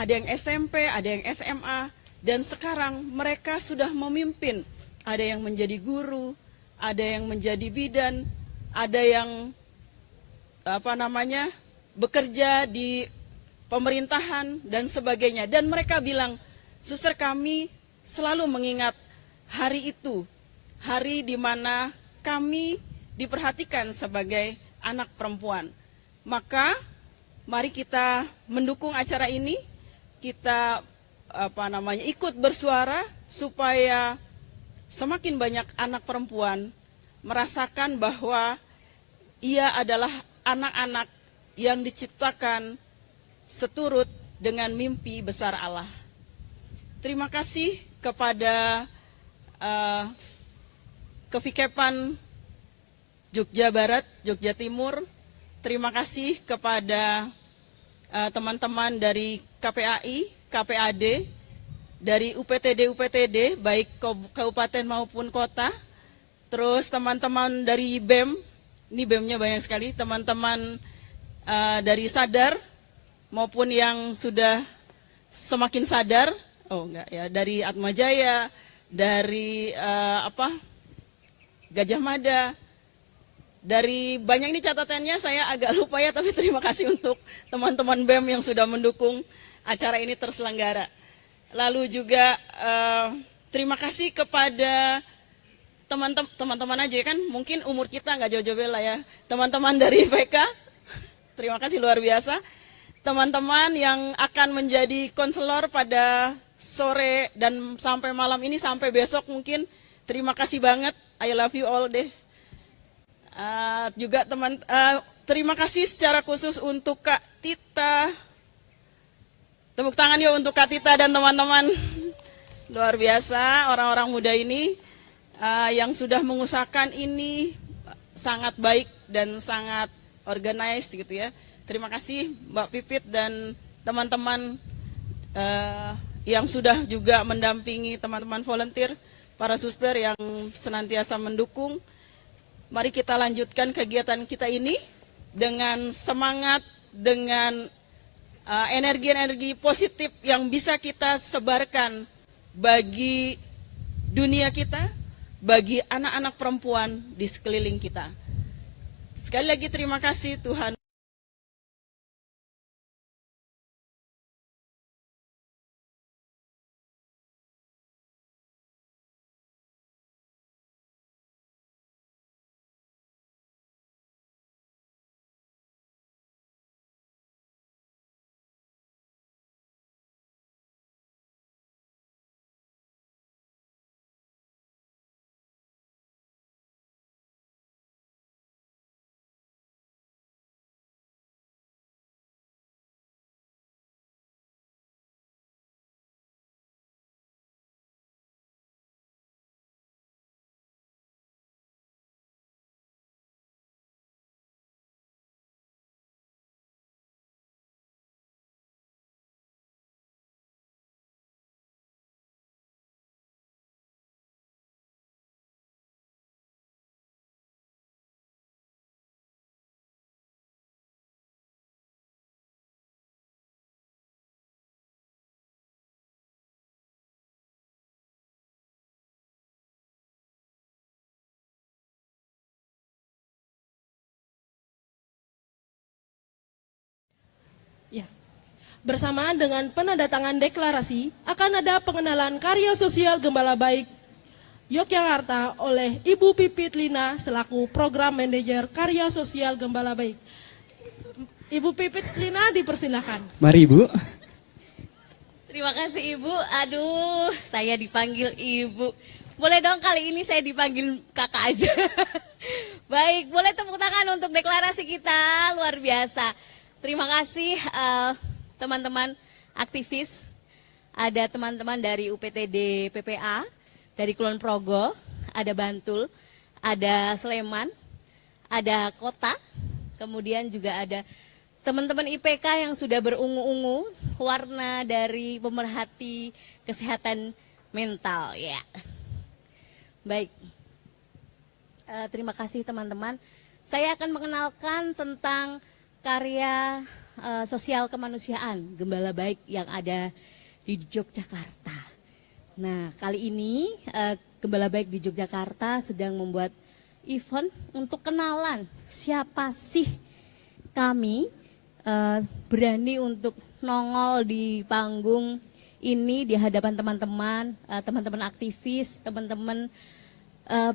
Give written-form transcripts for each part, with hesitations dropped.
ada yang SMP, ada yang SMA, dan sekarang mereka sudah memimpin. Ada yang menjadi guru, ada yang menjadi bidan, ada yang bekerja di pemerintahan dan sebagainya. Dan mereka bilang, suster, kami selalu mengingat hari itu, hari di mana kami diperhatikan sebagai anak perempuan. Maka mari kita mendukung acara ini, kita ikut bersuara supaya semakin banyak anak perempuan merasakan bahwa ia adalah anak-anak yang diciptakan seturut dengan mimpi besar Allah. Terima kasih kepada Kevikepan Jogja Barat, Jogja Timur. Terima kasih kepada teman-teman dari KPAI, KPAD, dari UPTD, baik kabupaten maupun kota. Terus teman-teman dari BEM, ini BEM-nya banyak sekali, teman-teman dari Sadar, maupun yang sudah semakin sadar, dari Atmajaya, dari Gajah Mada, dari banyak ini catatannya saya agak lupa ya, tapi terima kasih untuk teman-teman BEM yang sudah mendukung acara ini terselenggara. Lalu juga terima kasih kepada teman-teman aja kan, mungkin umur kita nggak jauh-jauh beda ya, teman-teman dari PK, terima kasih luar biasa. Teman-teman yang akan menjadi konselor pada sore dan sampai malam ini, sampai besok mungkin, terima kasih banget, I love you all deh. Juga terima kasih secara khusus untuk Kak Tita. Tepuk tangan yuk untuk Kak Tita dan teman-teman. Luar biasa orang-orang muda ini yang sudah mengusahakan ini sangat baik dan sangat organized gitu ya. Terima kasih Mbak Pipit dan teman-teman yang sudah juga mendampingi teman-teman volunteer, para suster yang senantiasa mendukung. Mari kita lanjutkan kegiatan kita ini dengan semangat, dengan energi-energi positif yang bisa kita sebarkan bagi dunia kita, bagi anak-anak perempuan di sekeliling kita. Sekali lagi terima kasih Tuhan. Ya. Bersamaan dengan penandatangan deklarasi, akan ada pengenalan karya sosial Gembala Baik Yogyakarta oleh Ibu Pipit Lina selaku Program Manajer Karya Sosial Gembala Baik. Ibu Pipit Lina dipersilakan. Mari Ibu. Terima kasih Ibu. Aduh, saya dipanggil Ibu. Boleh dong kali ini saya dipanggil kakak aja. Baik, boleh tepuk tangan untuk deklarasi kita, luar biasa. Terima kasih teman-teman aktivis, ada teman-teman dari UPTD PPA, dari Kulon Progo, ada Bantul, ada Sleman, ada Kota, kemudian juga ada teman-teman IPK yang sudah berungu-ungu, warna dari pemerhati kesehatan mental, ya. Baik, terima kasih teman-teman. Saya akan mengenalkan tentang karya sosial kemanusiaan Gembala Baik yang ada di Yogyakarta. Nah, kali ini Gembala Baik di Yogyakarta sedang membuat event untuk kenalan siapa sih kami berani untuk nongol di panggung ini di hadapan teman-teman, teman-teman aktivis, teman-teman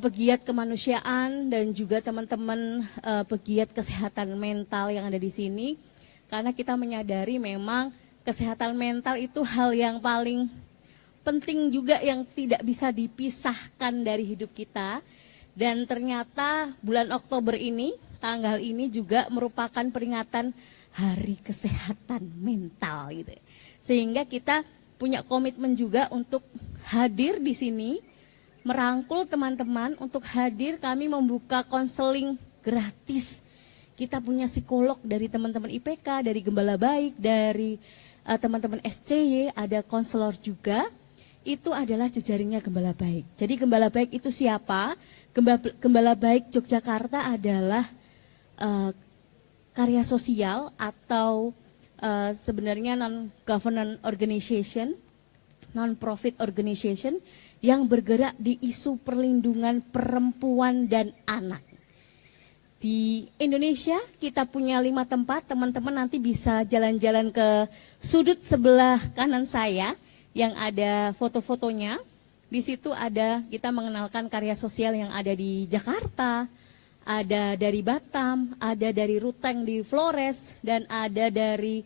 pegiat kemanusiaan dan juga teman-teman pegiat kesehatan mental yang ada di sini. Karena kita menyadari memang kesehatan mental itu hal yang paling penting juga yang tidak bisa dipisahkan dari hidup kita. Dan ternyata bulan Oktober ini, tanggal ini juga merupakan peringatan Hari Kesehatan Mental gitu. Sehingga kita punya komitmen juga untuk hadir di sini, merangkul teman-teman untuk hadir. Kami membuka konseling gratis. Kita punya psikolog dari teman-teman IPK, dari Gembala Baik, dari teman-teman SCY, ada konselor juga. Itu adalah jejaringnya Gembala Baik. Jadi Gembala Baik itu siapa? Gembala Baik Yogyakarta adalah karya sosial atau sebenarnya non-government organization, non-profit organization yang bergerak di isu perlindungan perempuan dan anak. Di Indonesia kita punya 5 tempat, teman-teman nanti bisa jalan-jalan ke sudut sebelah kanan saya yang ada foto-fotonya. Di situ ada kita mengenalkan karya sosial yang ada di Jakarta, ada dari Batam, ada dari Ruteng di Flores, dan ada dari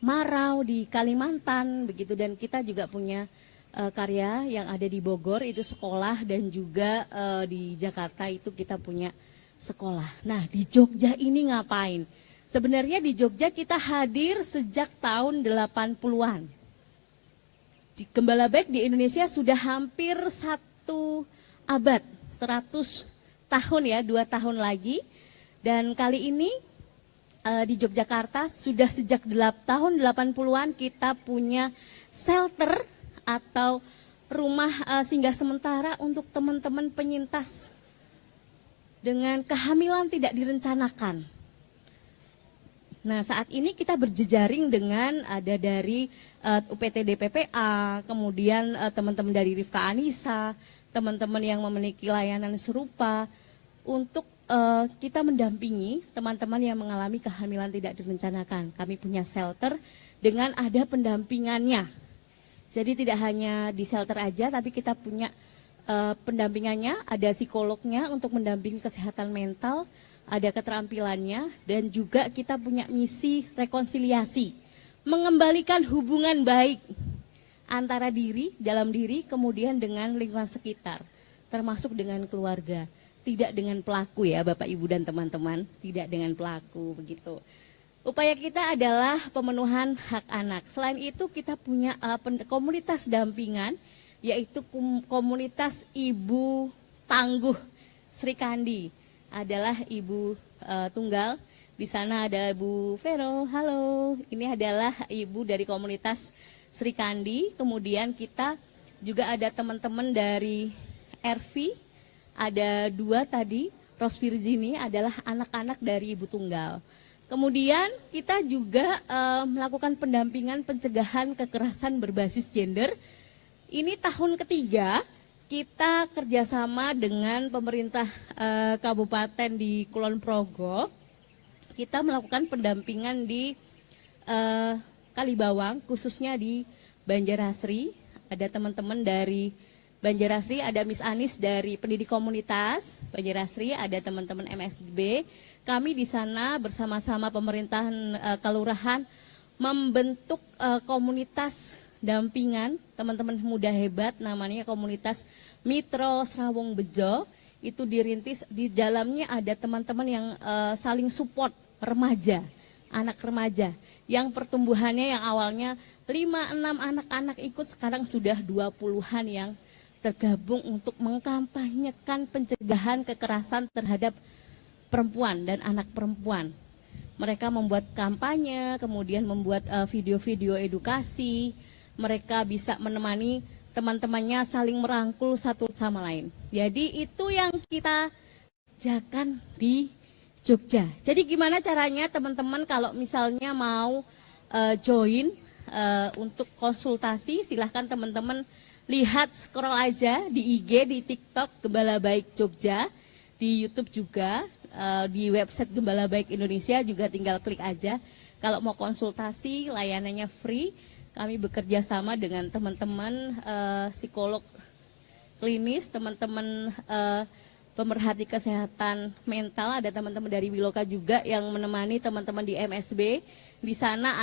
Marau di Kalimantan, begitu. Dan kita juga punya karya yang ada di Bogor itu sekolah, dan juga di Jakarta itu kita punya sekolah. Nah, di Jogja ini ngapain? Sebenarnya di Jogja kita hadir sejak tahun 80-an. Gembala Baik di Indonesia sudah hampir 1 abad, 100 tahun ya, 2 tahun lagi. Dan kali ini di Yogyakarta sudah sejak tahun 80-an kita punya shelter atau rumah singgah sementara untuk teman-teman penyintas dengan kehamilan tidak direncanakan. Nah, saat ini kita berjejaring dengan ada dari UPTD PPA, kemudian teman-teman dari Rifka Anissa, teman-teman yang memiliki layanan serupa untuk kita mendampingi teman-teman yang mengalami kehamilan tidak direncanakan. Kami punya shelter dengan ada pendampingannya. Jadi tidak hanya di shelter aja, tapi kita punya pendampingannya, ada psikolognya untuk mendampingi kesehatan mental, ada keterampilannya, dan juga kita punya misi rekonsiliasi, mengembalikan hubungan baik antara diri, dalam diri, kemudian dengan lingkungan sekitar, termasuk dengan keluarga. Tidak dengan pelaku ya Bapak Ibu dan teman-teman, tidak dengan pelaku begitu. Upaya kita adalah pemenuhan hak anak. Selain itu kita punya komunitas dampingan, yaitu komunitas Ibu Tangguh Sri Kandi. Adalah ibu tunggal. Di sana ada Bu Vero, halo. Ini adalah ibu dari komunitas Sri Kandi. Kemudian kita juga ada teman-teman dari RV, ada 2 tadi. Rose Virginie adalah anak-anak dari ibu tunggal. Kemudian kita juga melakukan pendampingan pencegahan kekerasan berbasis gender. Ini tahun ketiga kita kerjasama dengan pemerintah kabupaten di Kulon Progo. Kita melakukan pendampingan di Kalibawang, khususnya di Banjarasri. Ada teman-teman dari Banjarasri, ada Miss Anis dari pendidik komunitas Banjarasri, ada teman-teman MSB. Kami di sana bersama-sama pemerintahan kelurahan membentuk komunitas dampingan teman-teman muda hebat, namanya komunitas Mitro Srawung Bejo. Itu dirintis, di dalamnya ada teman-teman yang saling support remaja, anak remaja yang pertumbuhannya yang awalnya 5-6 anak-anak ikut, sekarang sudah 20-an yang tergabung untuk mengkampanyekan pencegahan kekerasan terhadap perempuan dan anak perempuan. Mereka membuat kampanye, kemudian membuat video-video edukasi. Mereka bisa menemani teman-temannya saling merangkul satu sama lain. Jadi itu yang kita kerjakan di Jogja. Jadi gimana caranya teman-teman kalau misalnya mau join untuk konsultasi, silahkan teman-teman lihat scroll aja di IG, di TikTok Gembala Baik Jogja, di YouTube juga, di website Gembala Baik Indonesia juga tinggal klik aja. Kalau mau konsultasi layanannya free, kami bekerja sama dengan teman-teman psikolog klinis, teman-teman pemerhati kesehatan mental, ada teman-teman dari Wiloka juga yang menemani teman-teman di MSB. Di sana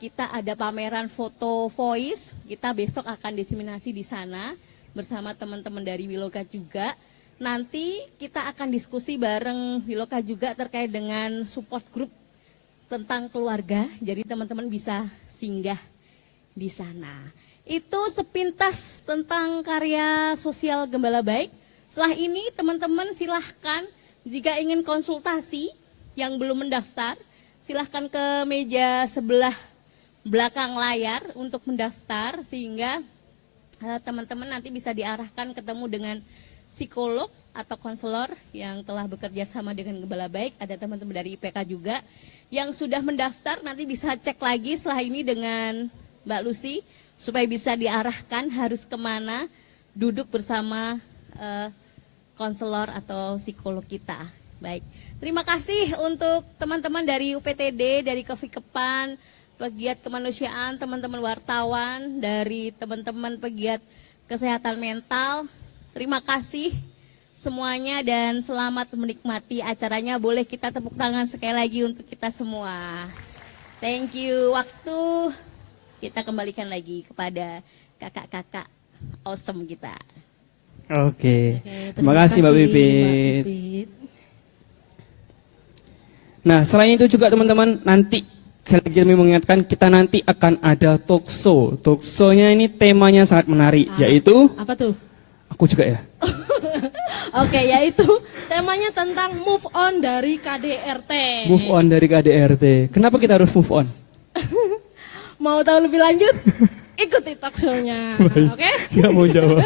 kita ada pameran foto voice, kita besok akan diseminasi di sana bersama teman-teman dari Wiloka juga. Nanti kita akan diskusi bareng Wiloka juga terkait dengan support group tentang keluarga, jadi teman-teman bisa singgah di sana. Itu sepintas tentang karya sosial Gembala Baik. Setelah ini teman-teman silahkan jika ingin konsultasi yang belum mendaftar, silahkan ke meja sebelah belakang layar untuk mendaftar sehingga teman-teman nanti bisa diarahkan ketemu dengan psikolog atau konselor yang telah bekerja sama dengan Gembala Baik. Ada teman-teman dari IPK juga yang sudah mendaftar, nanti bisa cek lagi setelah ini dengan Mbak Lucy supaya bisa diarahkan harus kemana, duduk bersama konselor atau psikolog kita. Baik, terima kasih untuk teman-teman dari UPTD, dari Kefikepan, pegiat kemanusiaan, teman-teman wartawan, dari teman-teman pegiat kesehatan mental. Terima kasih semuanya dan selamat menikmati acaranya. Boleh kita tepuk tangan sekali lagi untuk kita semua. Thank you. Waktu kita kembalikan lagi kepada kakak-kakak awesome kita. Oke. Terima kasih Mbak Pipit. Nah, selain itu juga teman-teman, nanti kami mengingatkan kita nanti akan ada talk show. Talk show-nya ini temanya sangat menarik, yaitu apa tuh? Aku juga ya. Oke, yaitu temanya tentang move on dari KDRT. Move on dari KDRT. Kenapa kita harus move on? Mau tahu lebih lanjut? Ikuti talk show-nya. Oke? Nggak mau jawab.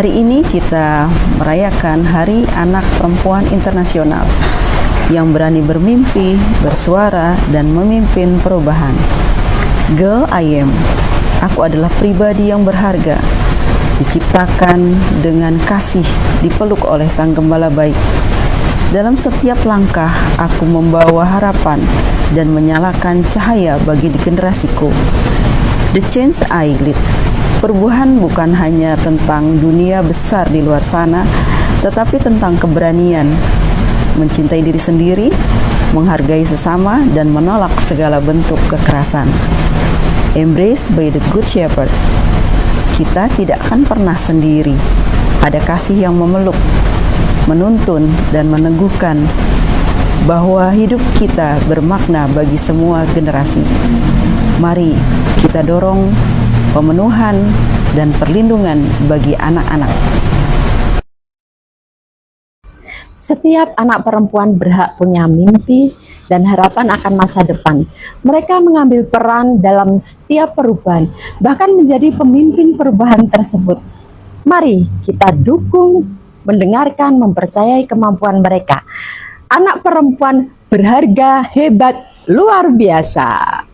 Hari ini kita merayakan Hari Anak Perempuan Internasional yang berani bermimpi, bersuara, dan memimpin perubahan. Girl I am, aku adalah pribadi yang berharga, diciptakan dengan kasih, dipeluk oleh Sang Gembala Baik. Dalam setiap langkah, aku membawa harapan dan menyalakan cahaya bagi generasiku. The change I lead. Perubahan bukan hanya tentang dunia besar di luar sana, tetapi tentang keberanian, mencintai diri sendiri, menghargai sesama, dan menolak segala bentuk kekerasan. Embrace by the Good Shepherd. Kita tidak akan pernah sendiri. Ada kasih yang memeluk, menuntun, dan meneguhkan bahwa hidup kita bermakna bagi semua generasi. Mari kita dorong pemenuhan dan perlindungan bagi anak-anak. Setiap anak perempuan berhak punya mimpi dan harapan akan masa depan. Mereka mengambil peran dalam setiap perubahan, bahkan menjadi pemimpin perubahan tersebut. Mari kita dukung, mendengarkan, mempercayai kemampuan mereka. Anak perempuan berharga, hebat, luar biasa.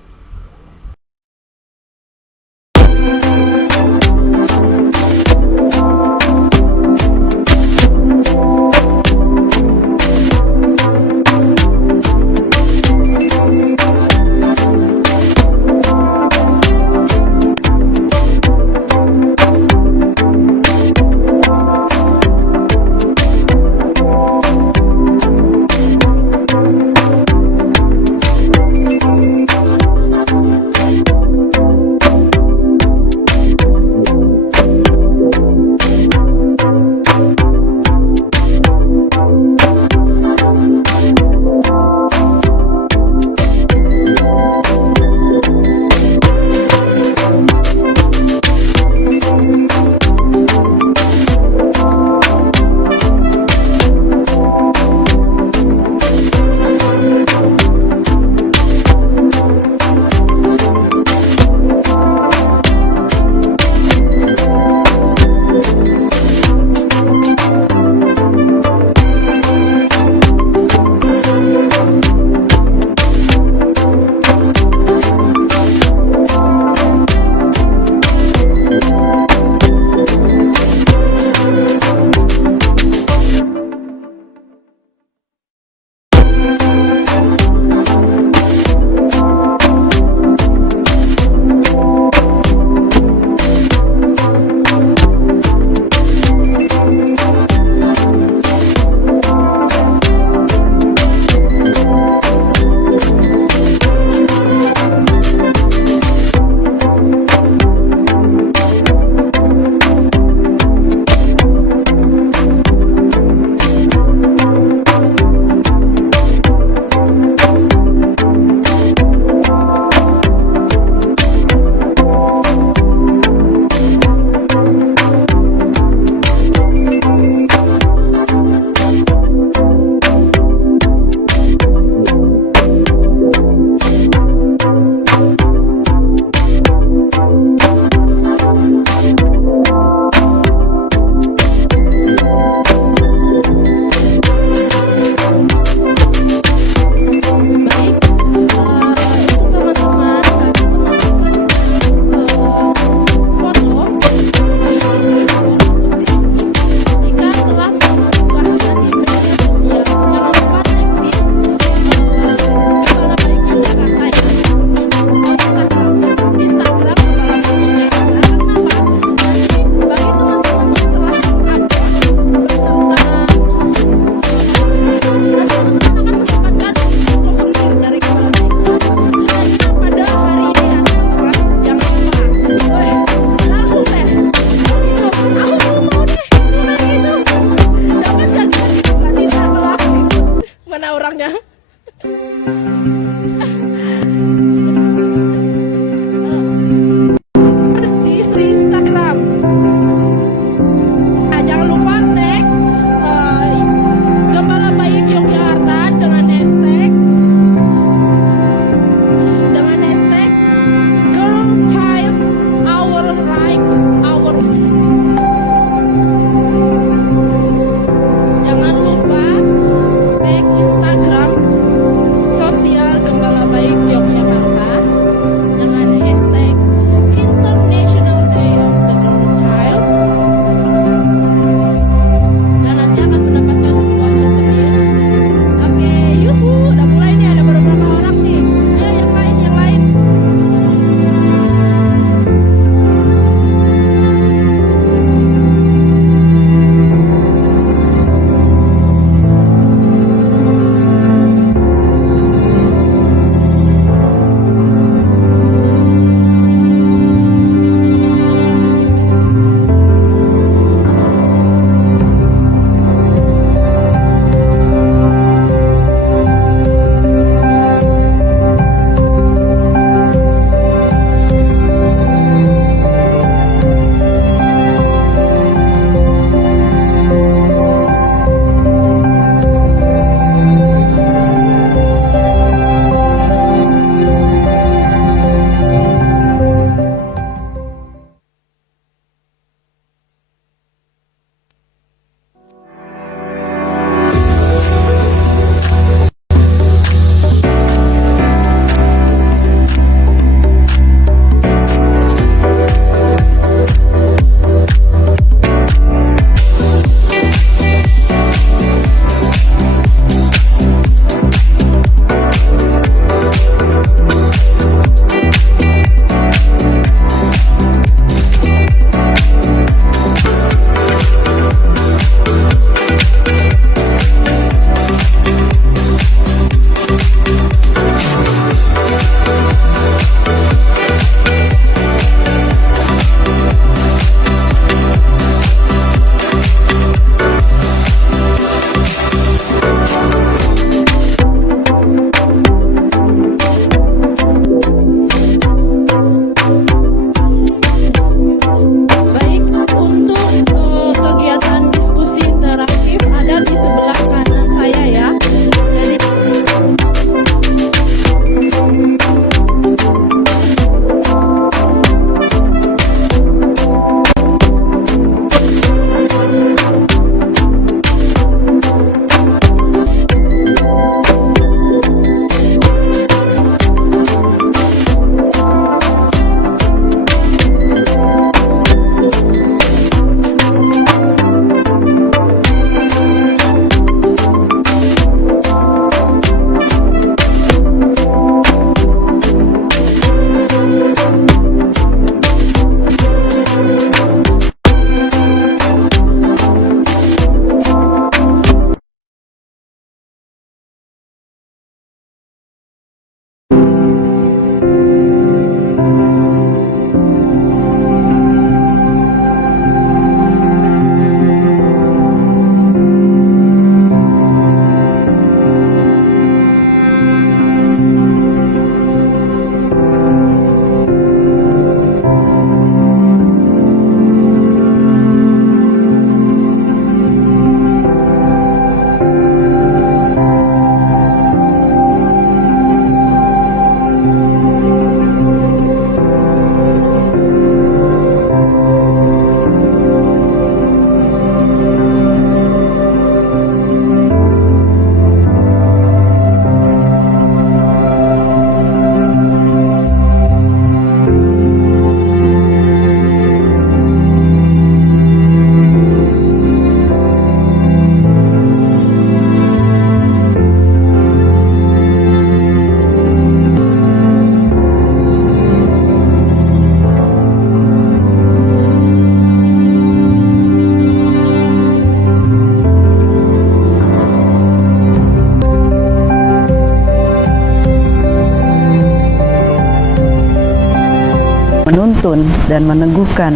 menuntun dan meneguhkan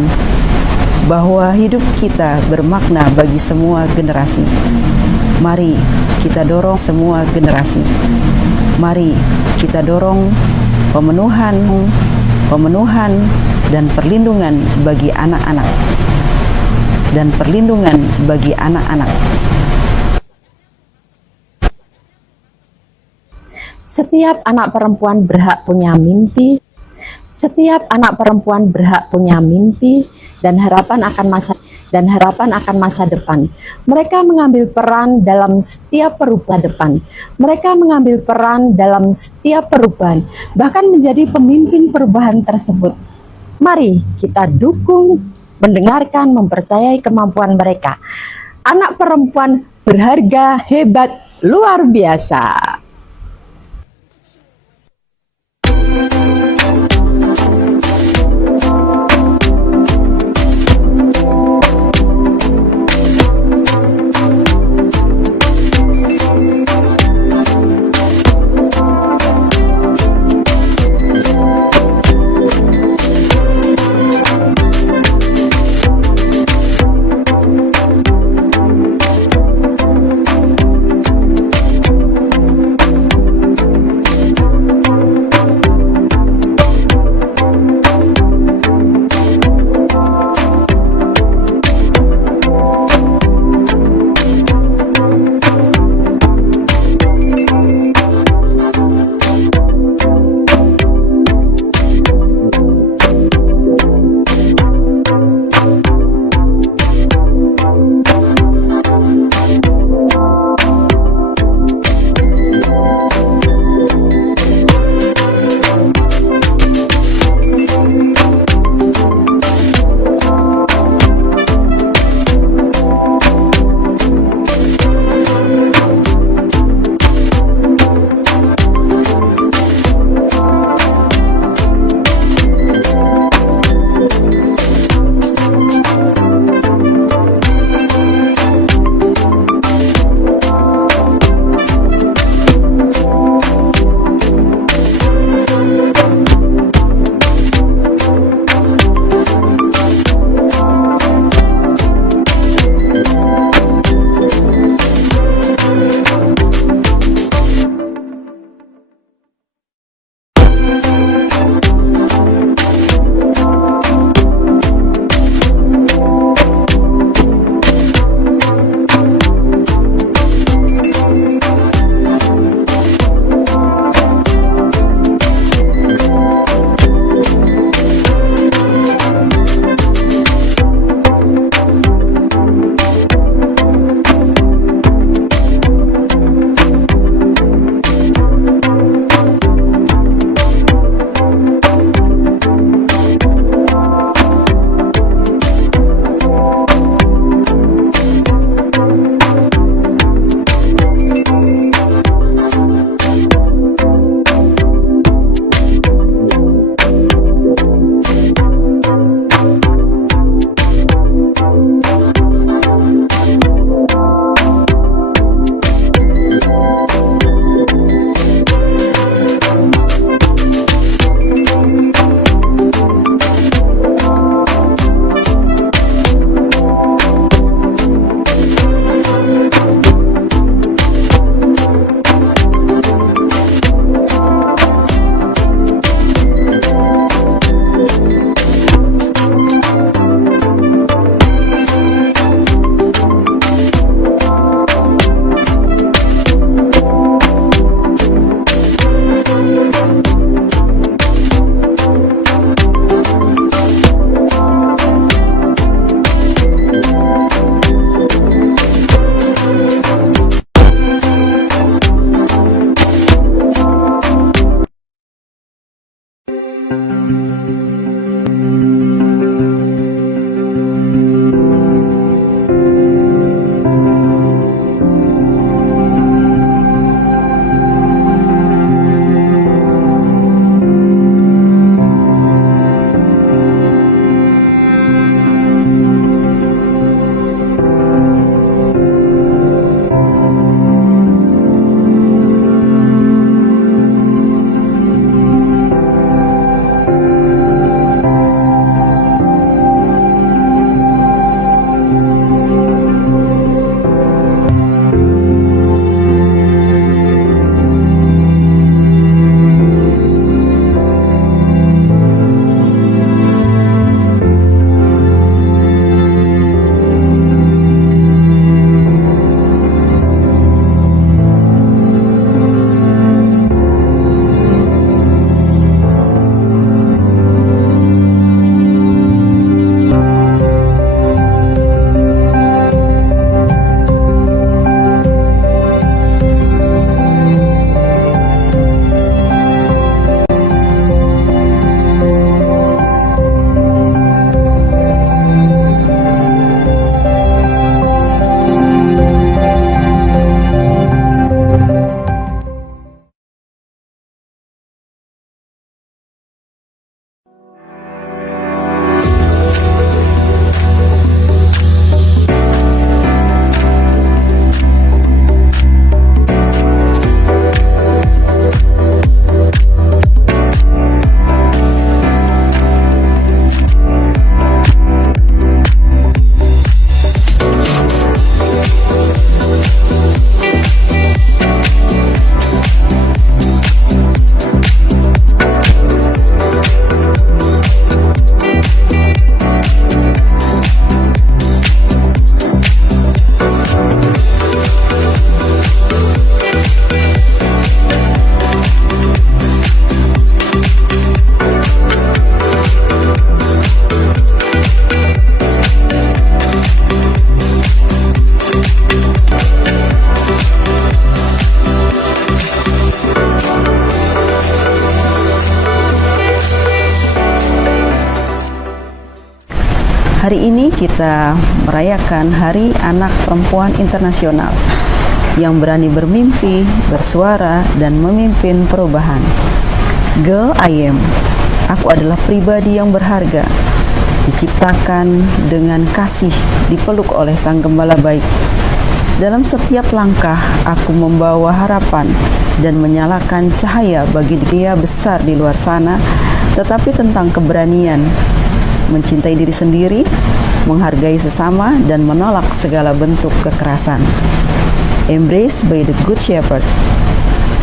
bahwa hidup kita bermakna bagi semua generasi. Mari kita dorong semua generasi. Mari kita dorong pemenuhan dan perlindungan bagi anak-anak. Setiap anak perempuan berhak punya mimpi. Setiap anak perempuan berhak punya mimpi dan harapan akan masa depan. Mereka mengambil peran dalam setiap perubahan. Bahkan menjadi pemimpin perubahan tersebut. Mari kita dukung, mendengarkan, mempercayai kemampuan mereka. Anak perempuan berharga, hebat, luar biasa. Hari ini kita merayakan Hari Anak Perempuan Internasional yang berani bermimpi, bersuara, dan memimpin perubahan. Girl I Am, aku adalah pribadi yang berharga, diciptakan dengan kasih, dipeluk oleh Sang Gembala Baik. Dalam setiap langkah, aku membawa harapan dan menyalakan cahaya bagi dia besar di luar sana, tetapi tentang keberanian, mencintai diri sendiri, menghargai sesama, dan menolak segala bentuk kekerasan. Embrace by the Good Shepherd.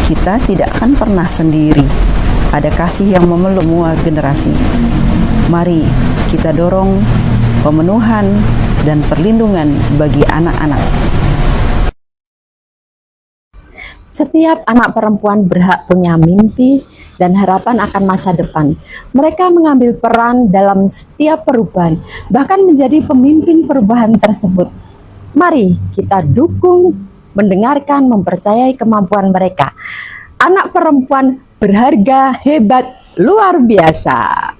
Kita tidak akan pernah sendiri. Ada kasih yang memeluk semua generasi. Mari kita dorong pemenuhan dan perlindungan bagi anak-anak. Setiap anak perempuan berhak punya mimpi dan harapan akan masa depan. Mereka mengambil peran dalam setiap perubahan, bahkan menjadi pemimpin perubahan tersebut. Mari kita dukung, mendengarkan, mempercayai kemampuan mereka. Anak perempuan berharga, hebat, luar biasa.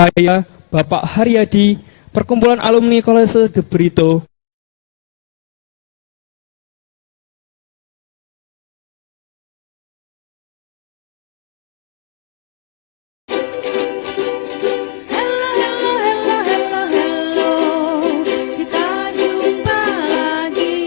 saya Bapak Haryadi, Perkumpulan Alumni Kolese De Brito. Kita jumpa lagi.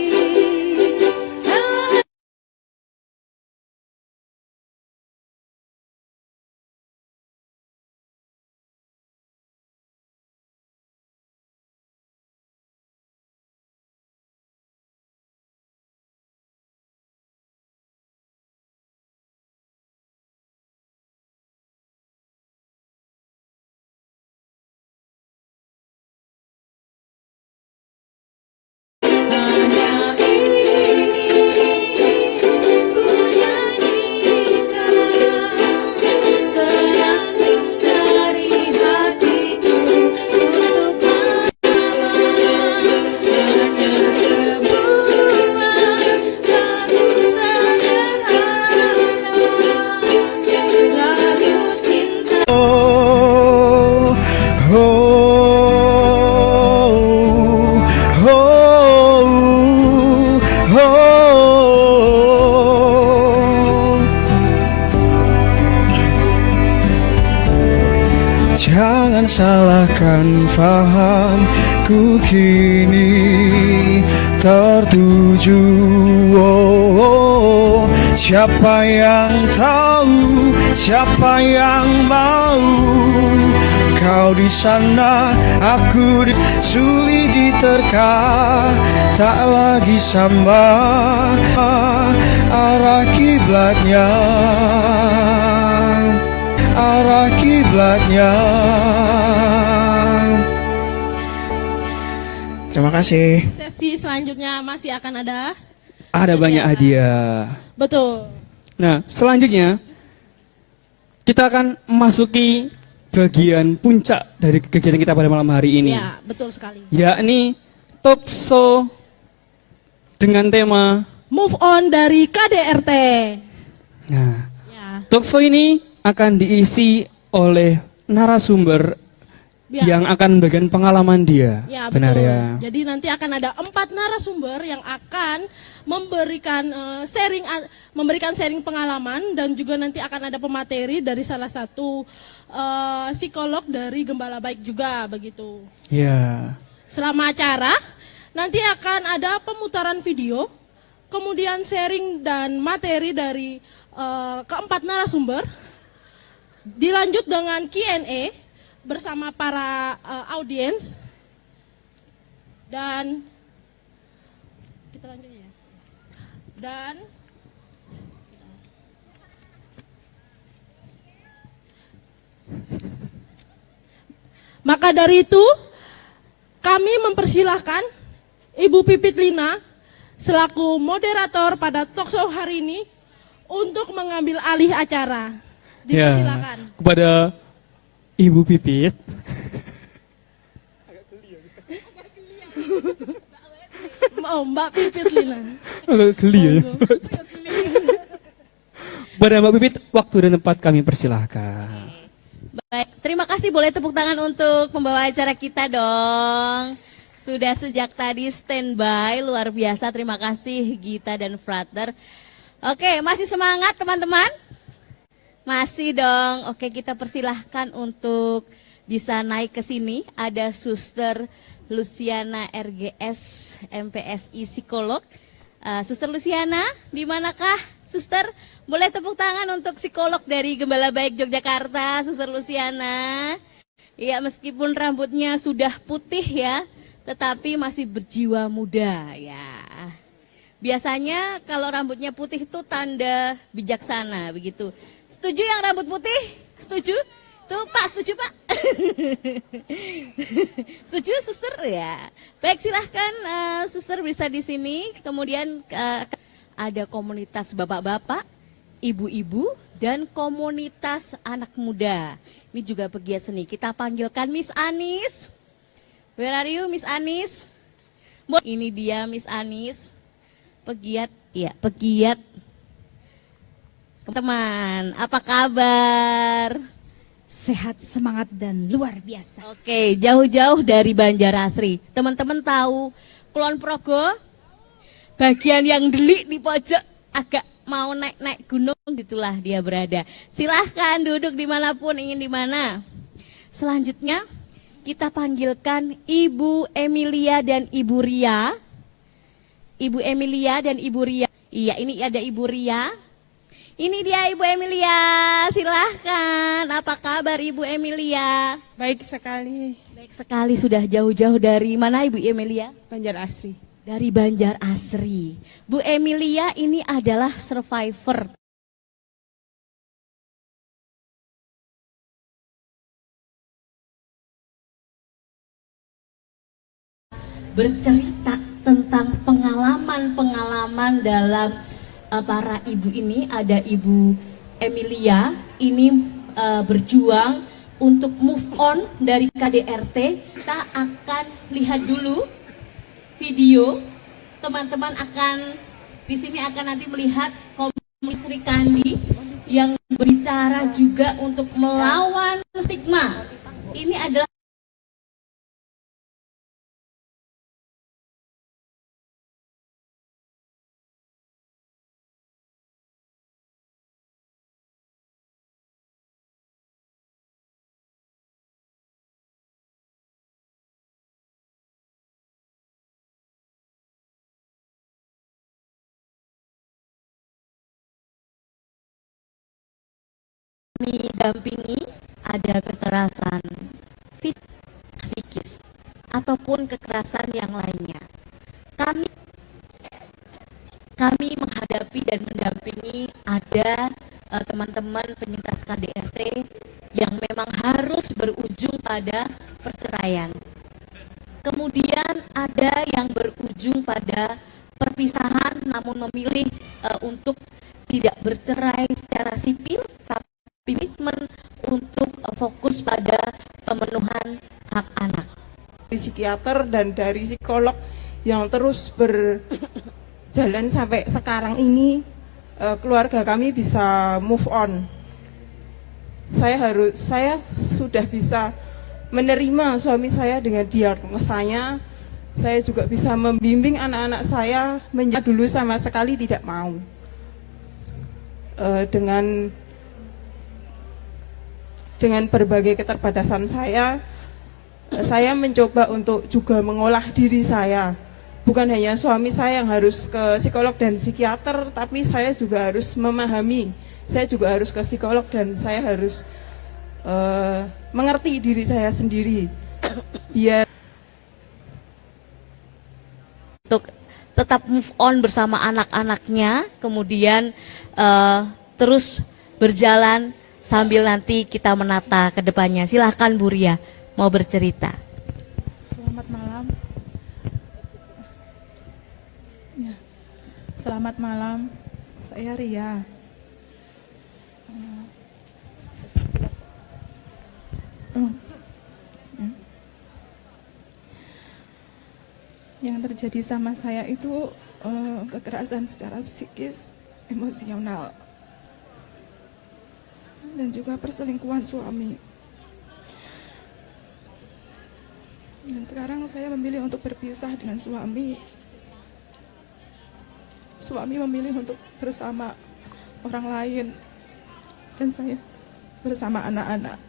Hanya ini ku nyanyikan senandung dari hatiku untuk mama. Hanya sebuah lagu sederhana, lagu cinta. Jangan salahkan fahamku kini tertuju. Siapa yang tahu, siapa yang mau? Kau di sana, aku di sulit diterka, tak lagi sama arah kiblatnya, arah kiblatnya. Terima kasih. Sesi selanjutnya masih akan ada. Ada banyak hadiah. Betul. Nah, selanjutnya kita akan memasuki bagian puncak dari kegiatan kita pada malam hari ini, Ya, betul sekali. yakni talk show dengan tema. Move on dari KDRT. Nah, Ya. talk show ini akan diisi oleh narasumber Ya. yang akan bagian pengalaman dia. Ya, Benar betul. ya? Jadi nanti akan ada 4 narasumber yang akan memberikan memberikan sharing pengalaman, dan juga nanti akan ada pemateri dari salah satu psikolog dari Gembala Baik juga begitu. Ya. Selama acara nanti akan ada pemutaran video, kemudian sharing dan materi dari keempat narasumber, dilanjut dengan Q&A bersama para audiens, dan kita lanjut ya. Dan maka dari itu kami mempersilahkan Ibu Pipit Lina selaku moderator pada talkshow hari ini untuk mengambil alih acara. Dipersilakan. Ya, kepada Ibu Pipit. Oh, Mbak Pipit Lina. Agak geli ya. Monggo. Kepada Mbak Pipit, waktu dan tempat kami persilahkan. Baik, terima kasih, boleh tepuk tangan untuk pembawa acara kita dong. Sudah sejak tadi standby, luar biasa, terima kasih Gita dan Frater. Oke, masih semangat teman-teman? Masih dong. Oke, kita persilahkan untuk bisa naik ke sini. Ada Suster Luciana RGS MPSI Psikolog. Suster Luciana, di manakah Suster? Boleh tepuk tangan untuk psikolog dari Gembala Baik Yogyakarta, Suster Luciana. Iya, meskipun rambutnya sudah putih ya, tetapi masih berjiwa muda ya. Biasanya kalau rambutnya putih itu tanda bijaksana begitu. Setuju yang rambut putih? Setuju? Tuh Pak, setuju Pak? Setuju Suster ya? Baik, silahkan Suster bisa di sini. Kemudian ada komunitas bapak-bapak, ibu-ibu, dan komunitas anak muda. Ini juga pegiat seni. Kita panggilkan Miss Anis. Where are you Miss Anis? Ini dia Miss Anis. Pegiat, ya pegiat. Teman, apa kabar? sehat, semangat, dan luar biasa. Oke, jauh-jauh dari Banjarasri. Teman-teman tahu Kulon Progo? Bagian yang delik di pojok agak mau naik-naik gunung, gitulah dia berada. Silahkan duduk dimanapun, ingin di mana. Selanjutnya kita panggilkan Ibu Emilia dan Ibu Ria. Ibu Emilia dan Ibu Ria. Iya, ini ada Ibu Ria. Ini dia Ibu Emilia, silahkan. Apa kabar Ibu Emilia? Baik sekali, Baik sekali, sudah jauh-jauh dari mana Ibu Emilia? Banjarasri. Dari Banjarasri. Bu Emilia ini adalah survivor. Bercerita tentang pengalaman-pengalaman dalam para ibu ini. Ada Ibu Emilia ini berjuang untuk move on dari KDRT. Kita akan lihat dulu video. Teman-teman akan di sini akan nanti melihat Komisi Sri Kandi yang berbicara juga untuk melawan stigma. Ini adalah didampingi ada kekerasan fisik, psikis, ataupun kekerasan yang lainnya. Kami menghadapi dan mendampingi ada teman-teman penyintas KDRT yang memang harus berujung pada perceraian. Kemudian ada yang berujung pada perpisahan namun memilih untuk tidak bercerai secara sipil, komitmen untuk fokus pada pemenuhan hak anak. Dari psikiater dan dari psikolog yang terus berjalan sampai sekarang ini, keluarga kami bisa move on. Saya sudah bisa menerima suami saya dengan diagnosanya. Saya juga bisa membimbing anak-anak saya menjadi dulu sama sekali tidak mau. Dengan berbagai keterbatasan saya mencoba untuk juga mengolah diri saya. Bukan hanya suami saya yang harus ke psikolog dan psikiater, tapi saya juga harus memahami. Saya juga harus ke psikolog dan saya harus mengerti diri saya sendiri. Biar untuk tetap move on bersama anak-anaknya, kemudian terus berjalan sambil nanti kita menata ke depannya. Silahkan Bu Ria mau bercerita. Selamat malam. Ya. Selamat malam. Saya Ria. Yang terjadi sama saya itu kekerasan secara psikis, emosional, dan juga perselingkuhan suami. Dan sekarang saya memilih untuk berpisah dengan suami. Suami memilih untuk bersama orang lain, dan saya bersama anak-anak.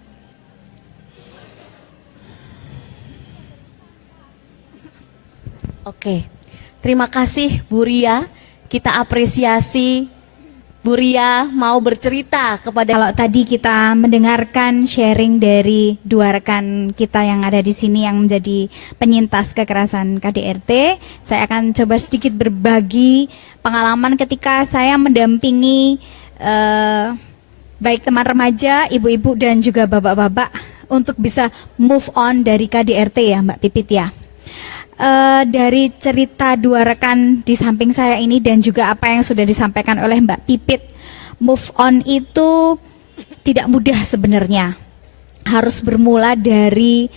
Oke, terima kasih Bu Ria. Kita apresiasi Bu Ria mau bercerita kepada. Kalau tadi kita mendengarkan sharing dari dua rekan kita yang ada di sini yang menjadi penyintas kekerasan KDRT, saya akan coba sedikit berbagi pengalaman ketika saya mendampingi baik teman remaja, ibu-ibu dan juga bapak-bapak untuk bisa move on dari KDRT ya Mbak Pipit ya. Dari cerita dua rekan di samping saya ini dan juga apa yang sudah disampaikan oleh Mbak Pipit, move on itu tidak mudah sebenarnya. Harus bermula dari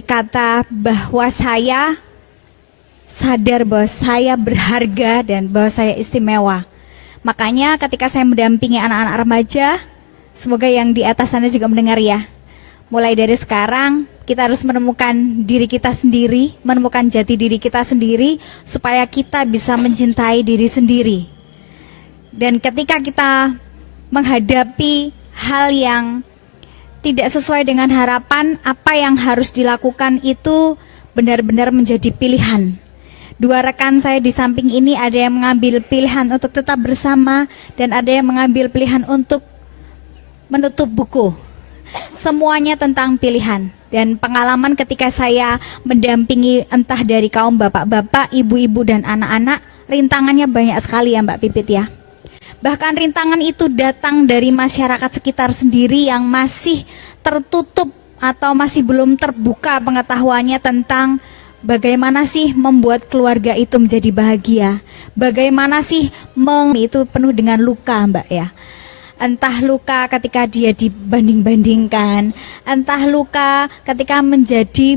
kata bahwa saya sadar bahwa saya berharga dan bahwa saya istimewa. Makanya ketika saya mendampingi anak-anak remaja, Semoga yang di atas sana juga mendengar ya. Mulai dari sekarang kita harus menemukan diri kita sendiri, menemukan jati diri kita sendiri supaya kita bisa mencintai diri sendiri. Dan ketika kita menghadapi hal yang tidak sesuai dengan harapan, apa yang harus dilakukan itu benar-benar menjadi pilihan. Dua rekan saya di samping ini ada yang mengambil pilihan untuk tetap bersama dan ada yang mengambil pilihan untuk menutup buku. Semuanya tentang pilihan. Dan pengalaman ketika saya mendampingi entah dari kaum bapak-bapak, ibu-ibu dan anak-anak, rintangannya banyak sekali ya Mbak Pipit ya. Bahkan rintangan itu datang dari masyarakat sekitar sendiri yang masih tertutup atau masih belum terbuka pengetahuannya tentang bagaimana sih membuat keluarga itu menjadi bahagia. Bagaimana sih itu penuh dengan luka Mbak ya. Entah luka ketika dia dibanding-bandingkan, entah luka ketika menjadi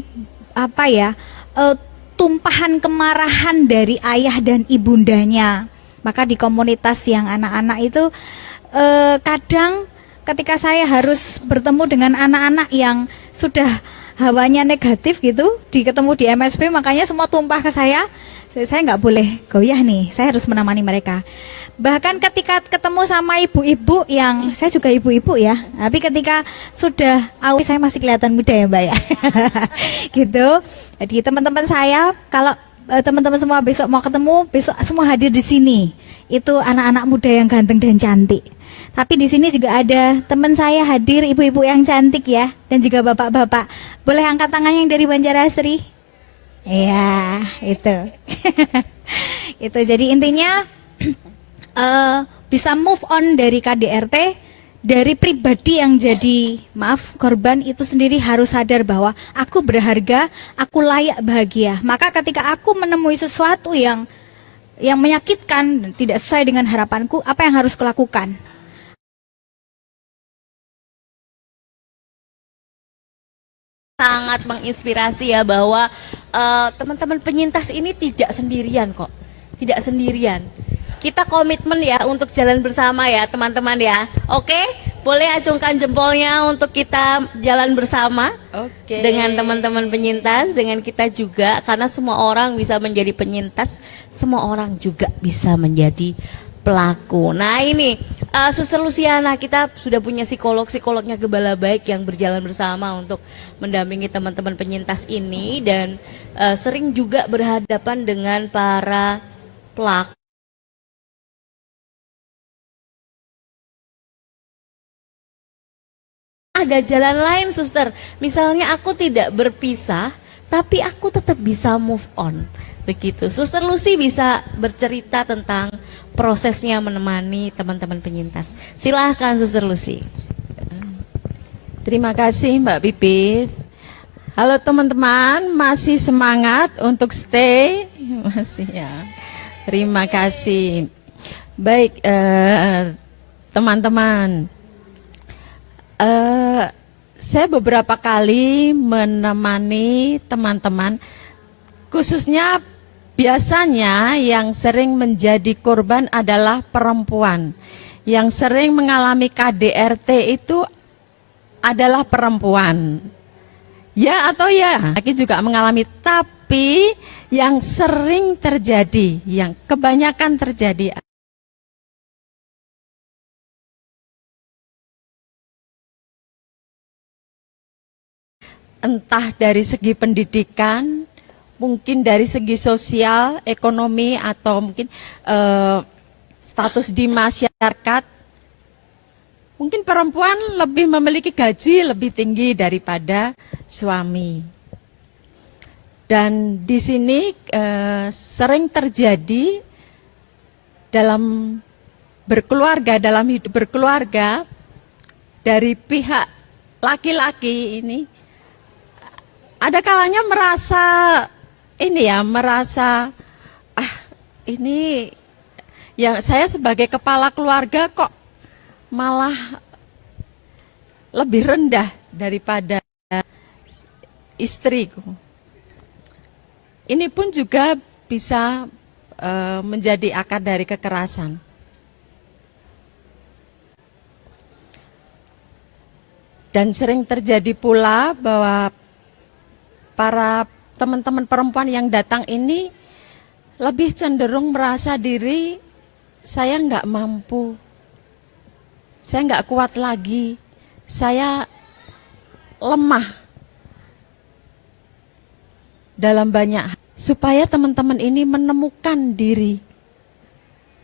tumpahan kemarahan dari ayah dan ibundanya. Maka di komunitas yang anak-anak itu kadang ketika saya harus bertemu dengan anak-anak yang sudah hawanya negatif gitu, ketemu di MSP, makanya semua tumpah ke saya nggak boleh goyah nih, saya harus menemani mereka. Bahkan ketika ketemu sama ibu-ibu yang, saya juga ibu-ibu ya, tapi ketika sudah, saya masih kelihatan muda ya Mbak ya, gitu. Jadi teman-teman saya, kalau teman-teman semua besok mau ketemu, besok semua hadir di sini. Itu anak-anak muda yang ganteng dan cantik. Tapi di sini juga ada teman saya hadir, ibu-ibu yang cantik ya, dan juga bapak-bapak. Boleh angkat tangannya yang dari Banjarasri? Iya, itu. Itu jadi intinya bisa move on dari KDRT, dari pribadi yang jadi korban itu sendiri harus sadar bahwa aku berharga, aku layak bahagia. Maka ketika aku menemui sesuatu yang menyakitkan, tidak sesuai dengan harapanku, apa yang harus kulakukan? Sangat menginspirasi ya bahwa teman-teman penyintas ini tidak sendirian kok, tidak sendirian. Kita komitmen ya untuk jalan bersama ya teman-teman ya. Oke, boleh acungkan jempolnya untuk kita jalan bersama. Oke. Dengan teman-teman penyintas, dengan kita juga, karena semua orang bisa menjadi penyintas, semua orang juga bisa menjadi pelaku. Nah ini Suster Luciana, kita sudah punya psikolognya Gembala Baik yang berjalan bersama untuk mendampingi teman-teman penyintas ini dan sering juga berhadapan dengan para pelaku. Ada jalan lain suster, misalnya aku tidak berpisah tapi aku tetap bisa move on. Begitu, Suster Lucy bisa bercerita tentang prosesnya menemani teman-teman penyintas. Silahkan Suster Lucy. Terima kasih Mbak Pipit. Halo teman-teman, masih semangat untuk stay? Masih ya. Terima kasih. Baik teman-teman, saya beberapa kali menemani teman-teman, khususnya biasanya yang sering menjadi korban adalah perempuan. Yang sering mengalami KDRT itu adalah perempuan. Ya atau ya, laki juga mengalami, tapi yang sering terjadi, yang kebanyakan terjadi entah dari segi pendidikan, mungkin dari segi sosial, ekonomi, atau mungkin status di masyarakat. Mungkin perempuan lebih memiliki gaji lebih tinggi daripada suami. Dan di sini sering terjadi dalam berkeluarga, dalam hidup berkeluarga, dari pihak laki-laki ini, ada kalanya merasa ini yang saya sebagai kepala keluarga kok malah lebih rendah daripada istriku. Ini pun juga bisa menjadi akar dari kekerasan. Dan sering terjadi pula bahwa para teman-teman perempuan yang datang ini lebih cenderung merasa diri saya nggak mampu, saya nggak kuat lagi, saya lemah dalam banyak hal. Supaya teman-teman ini menemukan diri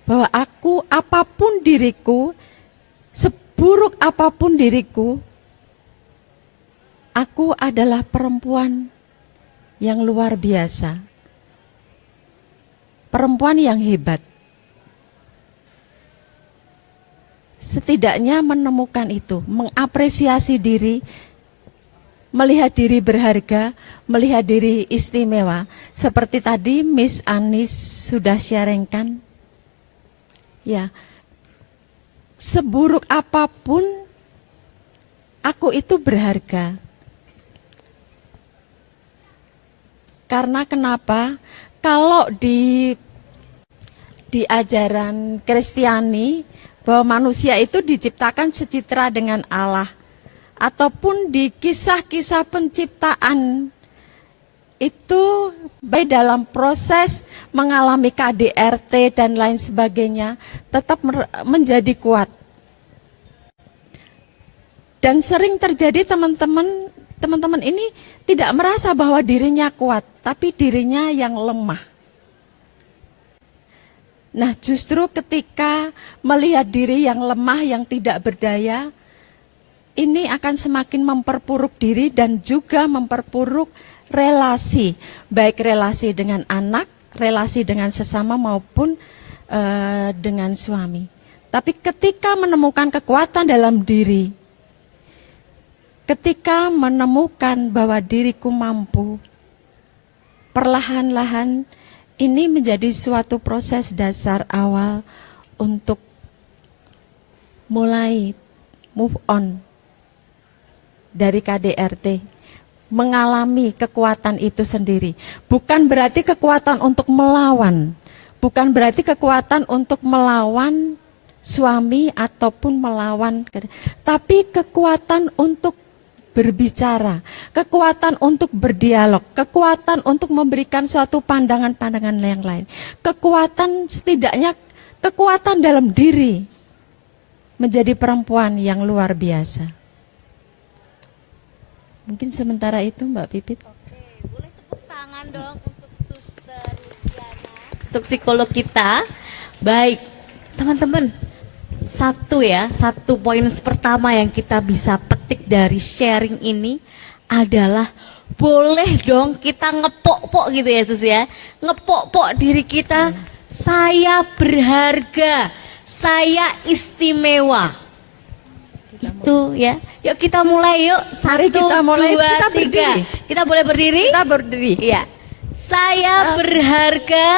bahwa aku, apapun diriku, seburuk apapun diriku, aku adalah perempuan yang luar biasa, perempuan yang hebat. Setidaknya menemukan itu, mengapresiasi diri, melihat diri berharga, melihat diri istimewa. Seperti tadi Miss Anis sudah sharingkan, ya, seburuk apapun aku itu berharga. Karena kenapa? Kalau di ajaran Kristiani bahwa manusia itu diciptakan secitra dengan Allah, ataupun di kisah-kisah penciptaan itu baik dalam proses mengalami KDRT dan lain sebagainya tetap menjadi kuat. Dan sering terjadi teman-teman ini tidak merasa bahwa dirinya kuat, tapi dirinya yang lemah. Nah, justru ketika melihat diri yang lemah, yang tidak berdaya, ini akan semakin memperburuk diri dan juga memperburuk relasi, baik relasi dengan anak, relasi dengan sesama maupun dengan suami. Tapi ketika menemukan kekuatan dalam diri, ketika menemukan bahwa diriku mampu, perlahan-lahan ini menjadi suatu proses dasar awal untuk mulai move on dari KDRT, mengalami kekuatan itu sendiri. Bukan berarti kekuatan untuk melawan, bukan berarti kekuatan untuk melawan suami ataupun melawan, tapi kekuatan untuk berbicara, kekuatan untuk berdialog, kekuatan untuk memberikan suatu pandangan-pandangan yang lain. Kekuatan, setidaknya kekuatan dalam diri menjadi perempuan yang luar biasa. Mungkin sementara itu Mbak Pipit. Oke, boleh tepuk tangan dong untuk Suster Luciana, untuk psikolog kita. Baik, teman-teman, satu poin pertama yang kita bisa petik dari sharing ini adalah boleh dong kita ngepok-pok gitu ya Sus ya. Ngepok-pok diri kita, saya berharga, saya istimewa. Itu ya. Yuk kita mulai yuk. Mari kita mulai. Dua, Kita tiga. berdiri. Kita boleh berdiri? Kita berdiri. Iya. Saya berharga,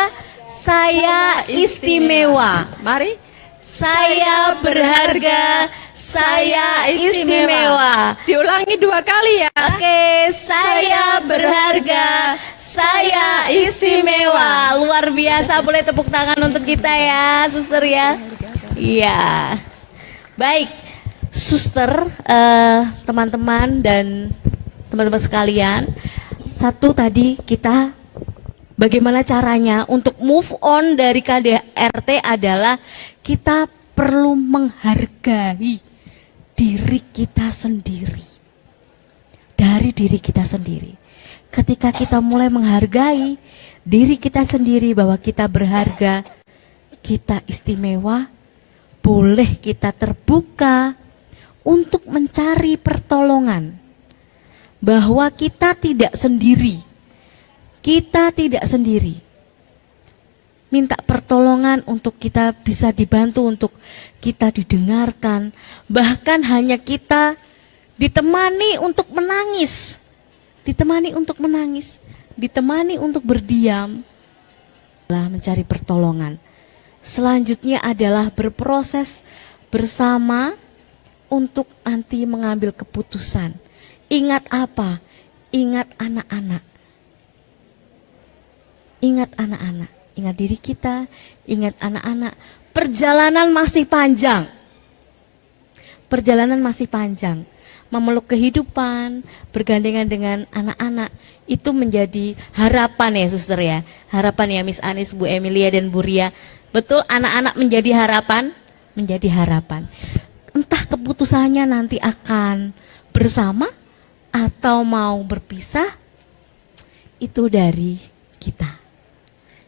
saya istimewa. Mari. Saya berharga, saya istimewa. Diulangi 2 kali ya. Oke, saya berharga, saya istimewa. Luar biasa, boleh tepuk tangan untuk kita ya, Suster ya. Iya. Baik, Suster, teman-teman dan teman-teman sekalian. Satu tadi kita bagaimana caranya untuk move on dari KDRT adalah kita perlu menghargai diri kita sendiri. Dari diri kita sendiri. Ketika kita mulai menghargai diri kita sendiri bahwa kita berharga, kita istimewa, boleh kita terbuka untuk mencari pertolongan. Bahwa kita tidak sendiri. Kita tidak sendiri. Minta pertolongan untuk kita bisa dibantu, untuk kita didengarkan. Bahkan hanya kita ditemani untuk menangis. Ditemani untuk menangis. Ditemani untuk berdiam. Mencari pertolongan. Selanjutnya adalah berproses bersama untuk nanti mengambil keputusan. Ingat apa? Ingat anak-anak. Ingat anak-anak. Ingat diri kita, ingat anak-anak. Perjalanan masih panjang. Perjalanan masih panjang. memeluk kehidupan, bergandengan dengan anak-anak. Itu menjadi harapan ya suster ya. Harapan ya Miss Anis, Bu Emilia dan Bu Ria. Betul anak-anak menjadi harapan? Menjadi harapan. Entah keputusannya nanti akan bersama atau mau berpisah, itu dari kita.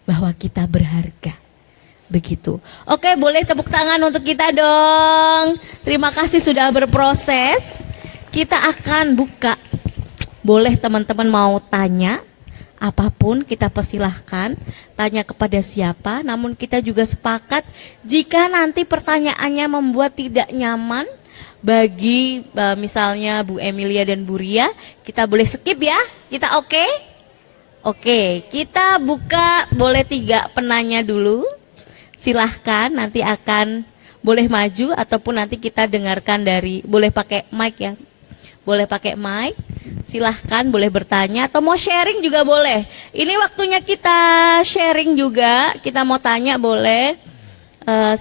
Bahwa kita berharga. Begitu. Oke, boleh tepuk tangan untuk kita dong. Terima kasih sudah berproses. Kita akan buka. Boleh teman-teman mau tanya apapun, kita persilahkan tanya kepada siapa. Namun kita juga sepakat jika nanti pertanyaannya membuat tidak nyaman bagi misalnya Bu Emilia dan Bu Ria, kita boleh skip ya. Kita oke? Oke, kita buka boleh 3 penanya dulu. Silahkan nanti akan boleh maju ataupun nanti kita dengarkan dari, boleh pakai mic ya. Boleh pakai mic, silahkan boleh bertanya atau mau sharing juga boleh. Ini waktunya kita sharing juga, kita mau tanya boleh.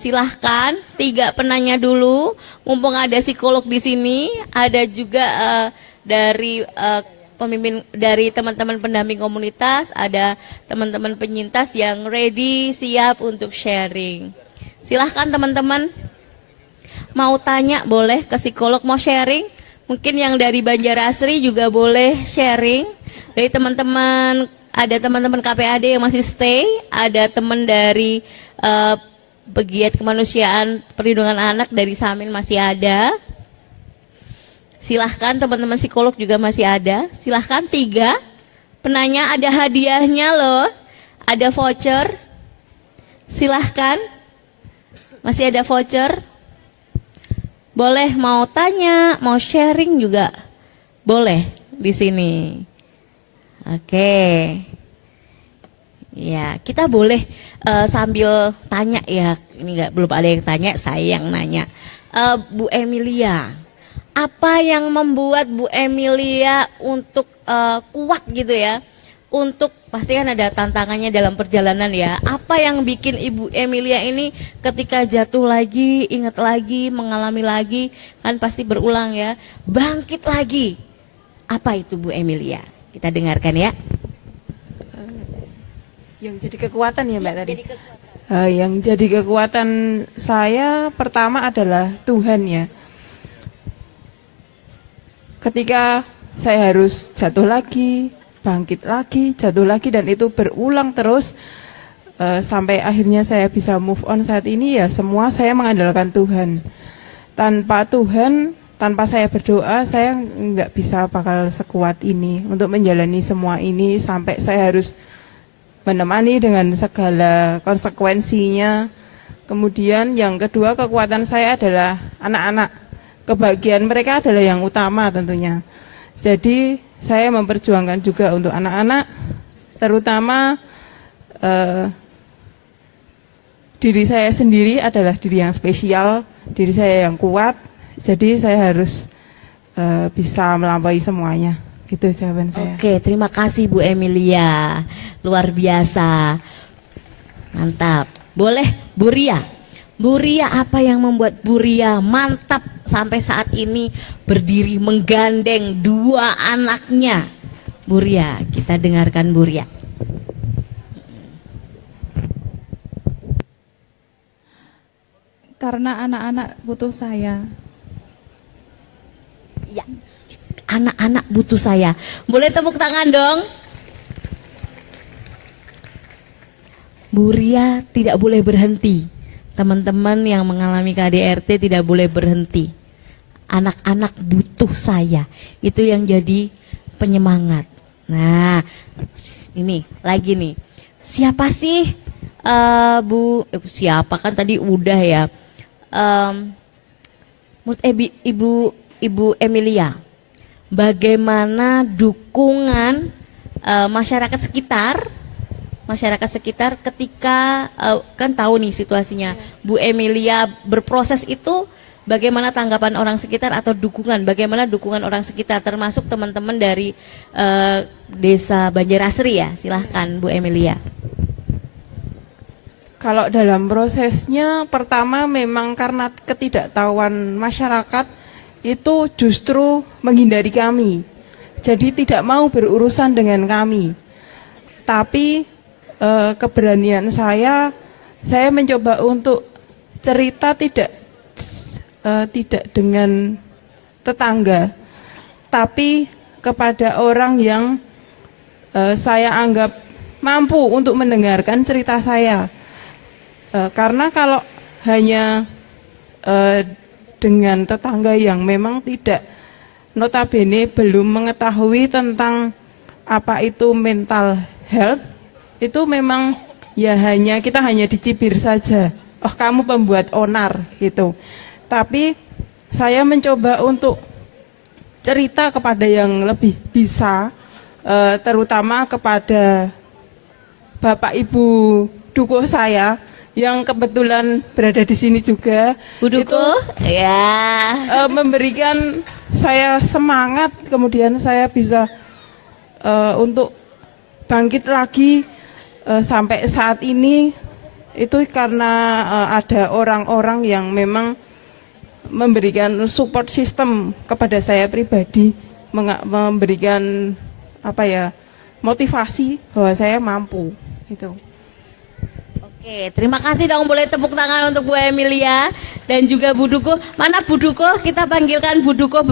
Silahkan 3 penanya dulu, mumpung ada psikolog di sini, ada juga dari pemimpin, dari teman-teman pendamping komunitas, ada teman-teman penyintas yang ready, siap untuk sharing. Silahkan teman-teman, mau tanya boleh ke psikolog, mau sharing. Mungkin yang dari Banjarasri juga boleh sharing. Dari teman-teman, ada teman-teman KPAD yang masih stay, ada teman dari Pegiat Kemanusiaan Perlindungan Anak dari Samin masih ada. Silahkan teman-teman psikolog juga masih ada. Silahkan 3 penanya, ada hadiahnya loh. Ada voucher. Silahkan. Masih ada voucher. Boleh mau tanya, mau sharing juga boleh di sini. Oke. Ya, kita boleh sambil tanya ya. Ini belum ada yang tanya, saya yang nanya. Bu Emilia, apa yang membuat Bu Emilia untuk kuat gitu ya? Untuk pasti kan ada tantangannya dalam perjalanan ya. Apa yang bikin Ibu Emilia ini ketika jatuh lagi, ingat lagi, mengalami lagi, kan pasti berulang ya, bangkit lagi. Apa itu Bu Emilia? Kita dengarkan ya. Yang jadi kekuatan ya Mbak tadi. Yang jadi kekuatan saya pertama adalah Tuhan ya. Ketika saya harus jatuh lagi, bangkit lagi, jatuh lagi, dan itu berulang terus sampai akhirnya saya bisa move on saat ini ya, semua saya mengandalkan Tuhan. Tanpa Tuhan, tanpa saya berdoa, saya nggak bisa bakal sekuat ini untuk menjalani semua ini sampai saya harus menemani dengan segala konsekuensinya. Kemudian yang kedua, kekuatan saya adalah anak-anak. Kebahagiaan mereka adalah yang utama tentunya. Jadi saya memperjuangkan juga untuk anak-anak, terutama diri saya sendiri adalah diri yang spesial, diri saya yang kuat, jadi saya harus bisa melampaui semuanya. Gitu jawaban saya. Oke, terima kasih Bu Emilia, luar biasa, mantap. Boleh Bu Ria. Bu Ria, apa yang membuat Bu Ria mantap sampai saat ini berdiri menggandeng 2 anaknya? Bu Ria, kita dengarkan Bu Ria. Karena anak-anak butuh saya. Ya, anak-anak butuh saya. Boleh tepuk tangan dong. Bu Ria tidak boleh berhenti. Teman-teman yang mengalami KDRT tidak boleh berhenti. Anak-anak butuh saya. Itu yang jadi penyemangat. Nah, ini lagi nih. Siapa sih siapa kan tadi udah ya. Menurut Ibu Emilia, bagaimana dukungan masyarakat sekitar ketika kan tahu nih situasinya Bu Emilia berproses itu, bagaimana tanggapan orang sekitar atau dukungan, bagaimana dukungan orang sekitar termasuk teman-teman dari desa Banjarasri ya. Silahkan Bu Emilia. Kalau dalam prosesnya pertama memang karena ketidaktahuan masyarakat itu justru menghindari kami. Jadi tidak mau berurusan dengan kami. Tapi keberanian saya mencoba untuk cerita tidak dengan tetangga, tapi kepada orang yang saya anggap mampu untuk mendengarkan cerita saya. Karena kalau hanya dengan tetangga yang memang tidak, notabene belum mengetahui tentang apa itu mental health, itu memang ya kita hanya dicibir saja. Oh, kamu pembuat onar gitu. Tapi saya mencoba untuk cerita kepada yang lebih bisa, terutama kepada Bapak Ibu Dukuh saya yang kebetulan berada di sini juga. Bu Dukuh, ya. Memberikan saya semangat, kemudian saya bisa untuk bangkit lagi sampai saat ini. Itu karena ada orang-orang yang memang memberikan support system kepada saya pribadi, memberikan motivasi bahwa saya mampu gitu. Oke, terima kasih dong, boleh tepuk tangan untuk Bu Emilia dan juga Bu Dukuh. Mana Bu Dukuh? Kita panggilkan Bu Dukuh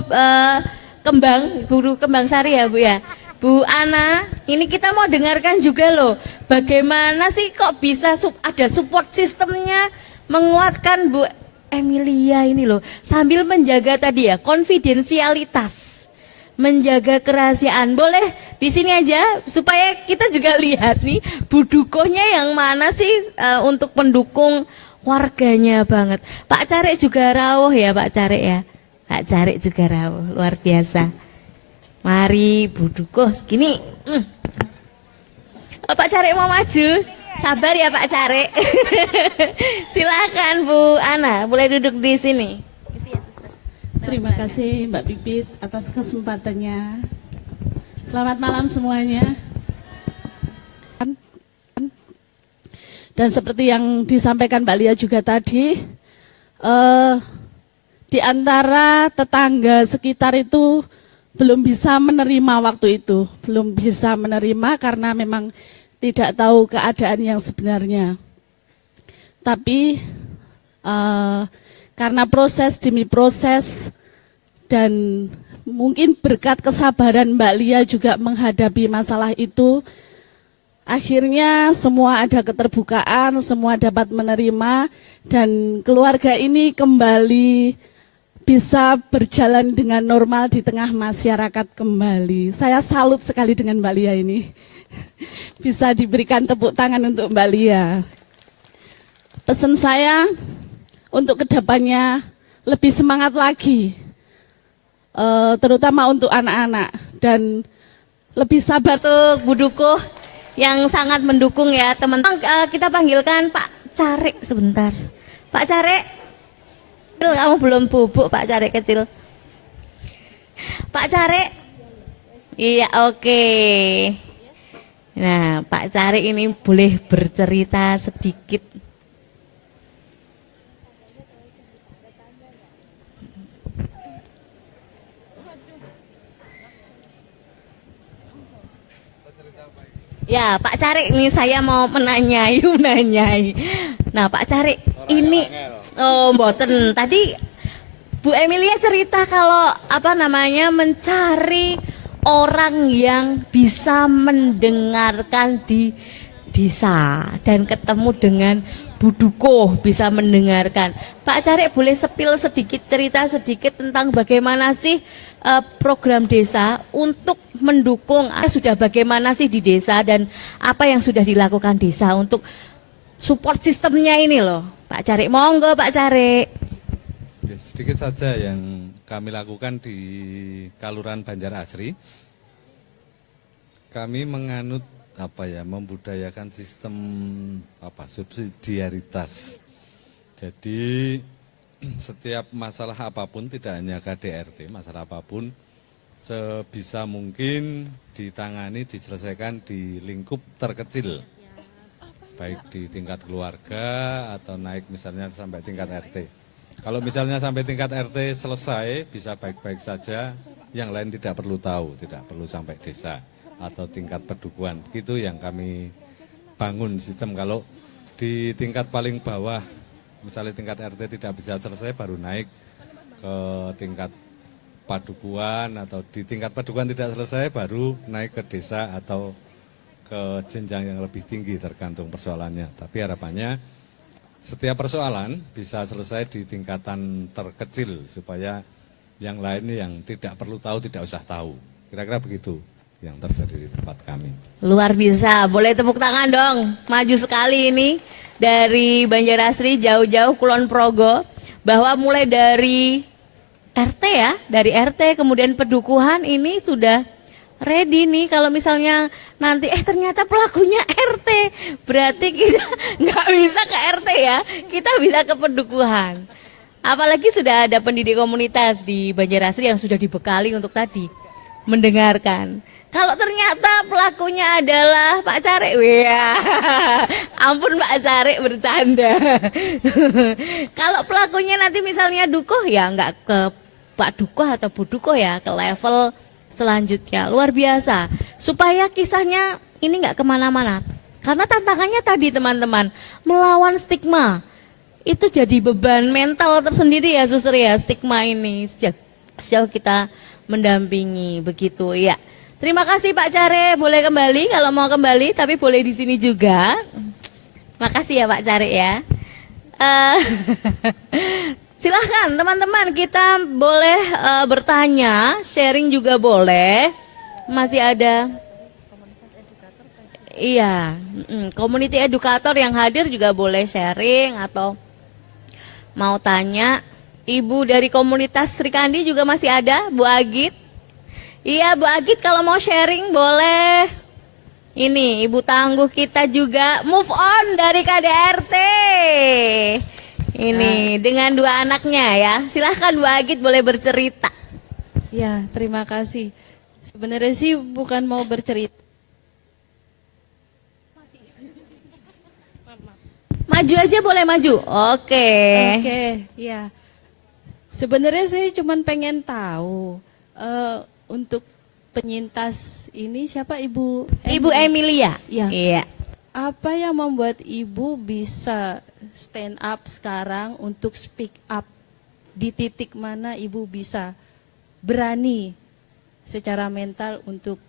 Bu Dukuh Kembang Sari ya Bu ya. Bu Ana, ini kita mau dengarkan juga loh, bagaimana sih kok bisa ada support sistemnya menguatkan Bu Emilia ini loh, sambil menjaga tadi ya konfidensialitas, menjaga kerahasiaan. Boleh di sini aja supaya kita juga lihat nih Bu Dukuhnya yang mana sih untuk pendukung warganya banget. Pak Carek juga rawuh ya Pak Carek ya. Pak Carek juga rawuh, luar biasa. Mari Bu Dukuh gini. Pak Carek mau maju. Sabar ya Pak Carek. Silakan Bu Ana, boleh duduk di sini. Terima kasih Mbak Pipit atas kesempatannya. Selamat malam semuanya. Dan seperti yang disampaikan Mbak Lia juga tadi, di antara tetangga sekitar itu belum bisa menerima waktu itu, belum bisa menerima karena memang tidak tahu keadaan yang sebenarnya. Tapi karena proses demi proses dan mungkin berkat kesabaran Mbak Lia juga menghadapi masalah itu, akhirnya semua ada keterbukaan, semua dapat menerima dan keluarga ini kembali bisa berjalan dengan normal di tengah masyarakat kembali. Saya salut sekali dengan Mbak Lia ini. Bisa diberikan tepuk tangan untuk Mbak Lia. Pesan saya untuk kedepannya lebih semangat lagi, terutama untuk anak-anak, dan lebih sabar. Untuk Bu Dukuh yang sangat mendukung ya teman-teman. Kita panggilkan Pak Carek sebentar. Pak Carek, kamu belum bubuk Pak Carek kecil. Pak Carek, iya oke. Nah Pak Carek ini boleh bercerita sedikit. Ya Pak Carek, ini saya mau menanyai. Nah Pak Carek ini, oh mboten, tadi Bu Emilia cerita kalau mencari orang yang bisa mendengarkan di desa dan ketemu dengan Bu Dukuh bisa mendengarkan. Pak Carek boleh sepil sedikit, cerita sedikit tentang bagaimana sih program desa untuk mendukung, sudah bagaimana sih di desa dan apa yang sudah dilakukan desa untuk support sistemnya ini loh. Pak Carek, monggo Pak Carek. Sedikit saja yang kami lakukan di Kelurahan Banjar Asri. Kami menganut membudayakan sistem subsidiaritas. Jadi setiap masalah apapun, tidak hanya KDRT, masalah apapun sebisa mungkin ditangani, diselesaikan di lingkup terkecil, baik di tingkat keluarga atau naik misalnya sampai tingkat RT. Kalau misalnya sampai tingkat RT selesai, bisa baik-baik saja, yang lain tidak perlu tahu, tidak perlu sampai desa atau tingkat pedukuhan. Begitu yang kami bangun sistem. Kalau di tingkat paling bawah, misalnya tingkat RT tidak bisa selesai, baru naik ke tingkat padukuhan, atau di tingkat padukuhan tidak selesai, baru naik ke desa atau ke jenjang yang lebih tinggi, tergantung persoalannya. Tapi harapannya setiap persoalan bisa selesai di tingkatan terkecil, supaya yang lain yang tidak perlu tahu tidak usah tahu. Kira-kira begitu yang terjadi di tempat kami. Luar biasa, boleh tepuk tangan dong. Maju sekali ini dari Banjarasri jauh-jauh Kulon Progo, bahwa mulai dari RT ya, dari RT kemudian pedukuhan ini sudah ready nih. Kalau misalnya nanti ternyata pelakunya RT, berarti kita nggak bisa ke RT ya, kita bisa ke pedukuhan. Apalagi sudah ada pendidik komunitas di Banjarasri yang sudah dibekali untuk tadi mendengarkan. Kalau ternyata pelakunya adalah Pak Carek, ampun Pak Carek, bercanda. Kalau pelakunya nanti misalnya Dukuh, ya nggak ke Pak Dukuh atau Bu Dukuh ya, ke level selanjutnya. Luar biasa, supaya kisahnya ini nggak kemana-mana. Karena tantangannya tadi teman-teman, melawan stigma. Itu jadi beban mental tersendiri ya Suster ya, stigma ini sejauh kita mendampingi, begitu ya. Terima kasih Pak Care, boleh kembali kalau mau kembali, tapi boleh di sini juga. Makasih ya Pak Care ya. Silahkan teman-teman, kita boleh bertanya, sharing juga boleh. Masih ada, iya, community educator yang hadir juga boleh sharing atau mau tanya. Ibu dari komunitas Sri Kandi juga masih ada, Bu Agit. Iya Bu Agit, kalau mau sharing boleh. Ini ibu tangguh kita juga move on dari KDRT. Ini dengan 2 anaknya ya. Silahkan Bu Agit boleh bercerita. Ya, terima kasih. Sebenarnya sih bukan mau bercerita. Maju aja boleh maju. Oke. Oke, ya. Sebenarnya saya cuma pengen tahu untuk penyintas ini siapa Ibu? Ibu Emilia. Ya. Iya. Apa yang membuat Ibu bisa stand up sekarang untuk speak up? Di titik mana Ibu bisa berani secara mental untuk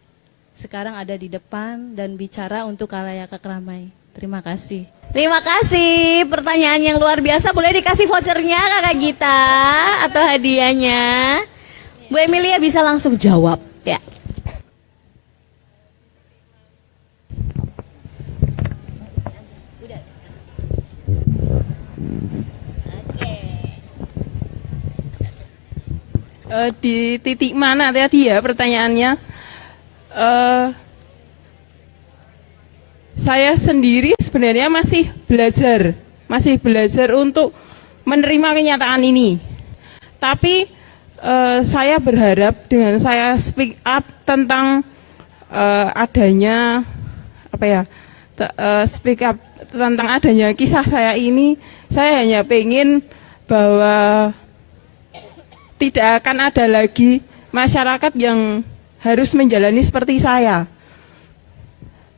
sekarang ada di depan dan bicara untuk khalayak ramai? Terima kasih. Terima kasih, pertanyaan yang luar biasa. Boleh dikasih vouchernya Kakak Gita atau hadiahnya? Bu Emilia bisa langsung jawab ya. Di titik mana tadi ya pertanyaannya? Saya sendiri sebenarnya masih belajar untuk menerima kenyataan ini. Tapi saya berharap dengan saya speak up tentang adanya speak up tentang adanya kisah saya ini, saya hanya pengen bahwa tidak akan ada lagi masyarakat yang harus menjalani seperti saya.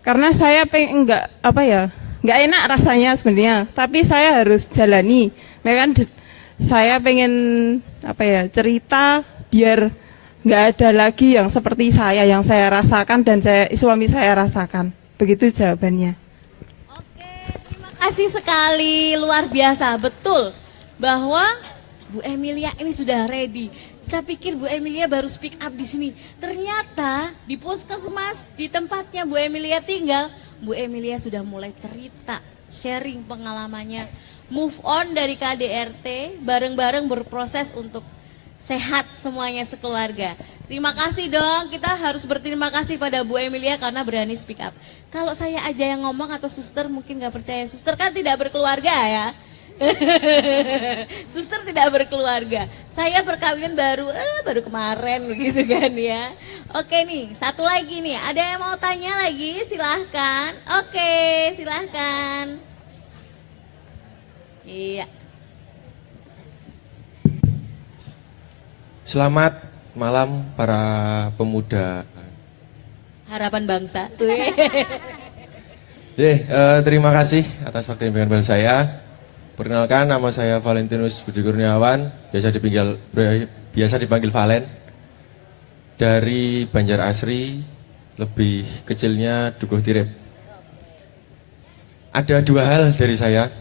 Karena saya pengen nggak enak rasanya sebenarnya, tapi saya harus jalani. Saya pengen cerita biar nggak ada lagi yang seperti saya, yang saya rasakan dan suami saya rasakan. Begitu jawabannya. Oke, terima kasih sekali, luar biasa. Betul bahwa Bu Emilia ini sudah ready. Kita pikir Bu Emilia baru speak up di sini. Ternyata di puskesmas, di tempatnya Bu Emilia tinggal, Bu Emilia sudah mulai cerita, sharing pengalamannya. Move on dari KDRT, bareng-bareng berproses untuk sehat semuanya sekeluarga. Terima kasih dong, kita harus berterima kasih pada Bu Emilia karena berani speak up. Kalau saya aja yang ngomong atau suster mungkin gak percaya. Suster kan tidak berkeluarga ya. Suster tidak berkeluarga. Saya perkawinan baru kemarin begitu kan ya. Oke nih, satu lagi nih. Ada yang mau tanya lagi? Silahkan. Oke, silahkan. Iya. Selamat malam para pemuda. Harapan bangsa. Terima kasih atas waktu yang diberikan pada saya. Perkenalkan, nama saya Valentinus Budi Kurniawan, biasa dipanggil Valen. Dari Banjar Asri, lebih kecilnya Dukuh Tirip. Ada dua hal dari saya.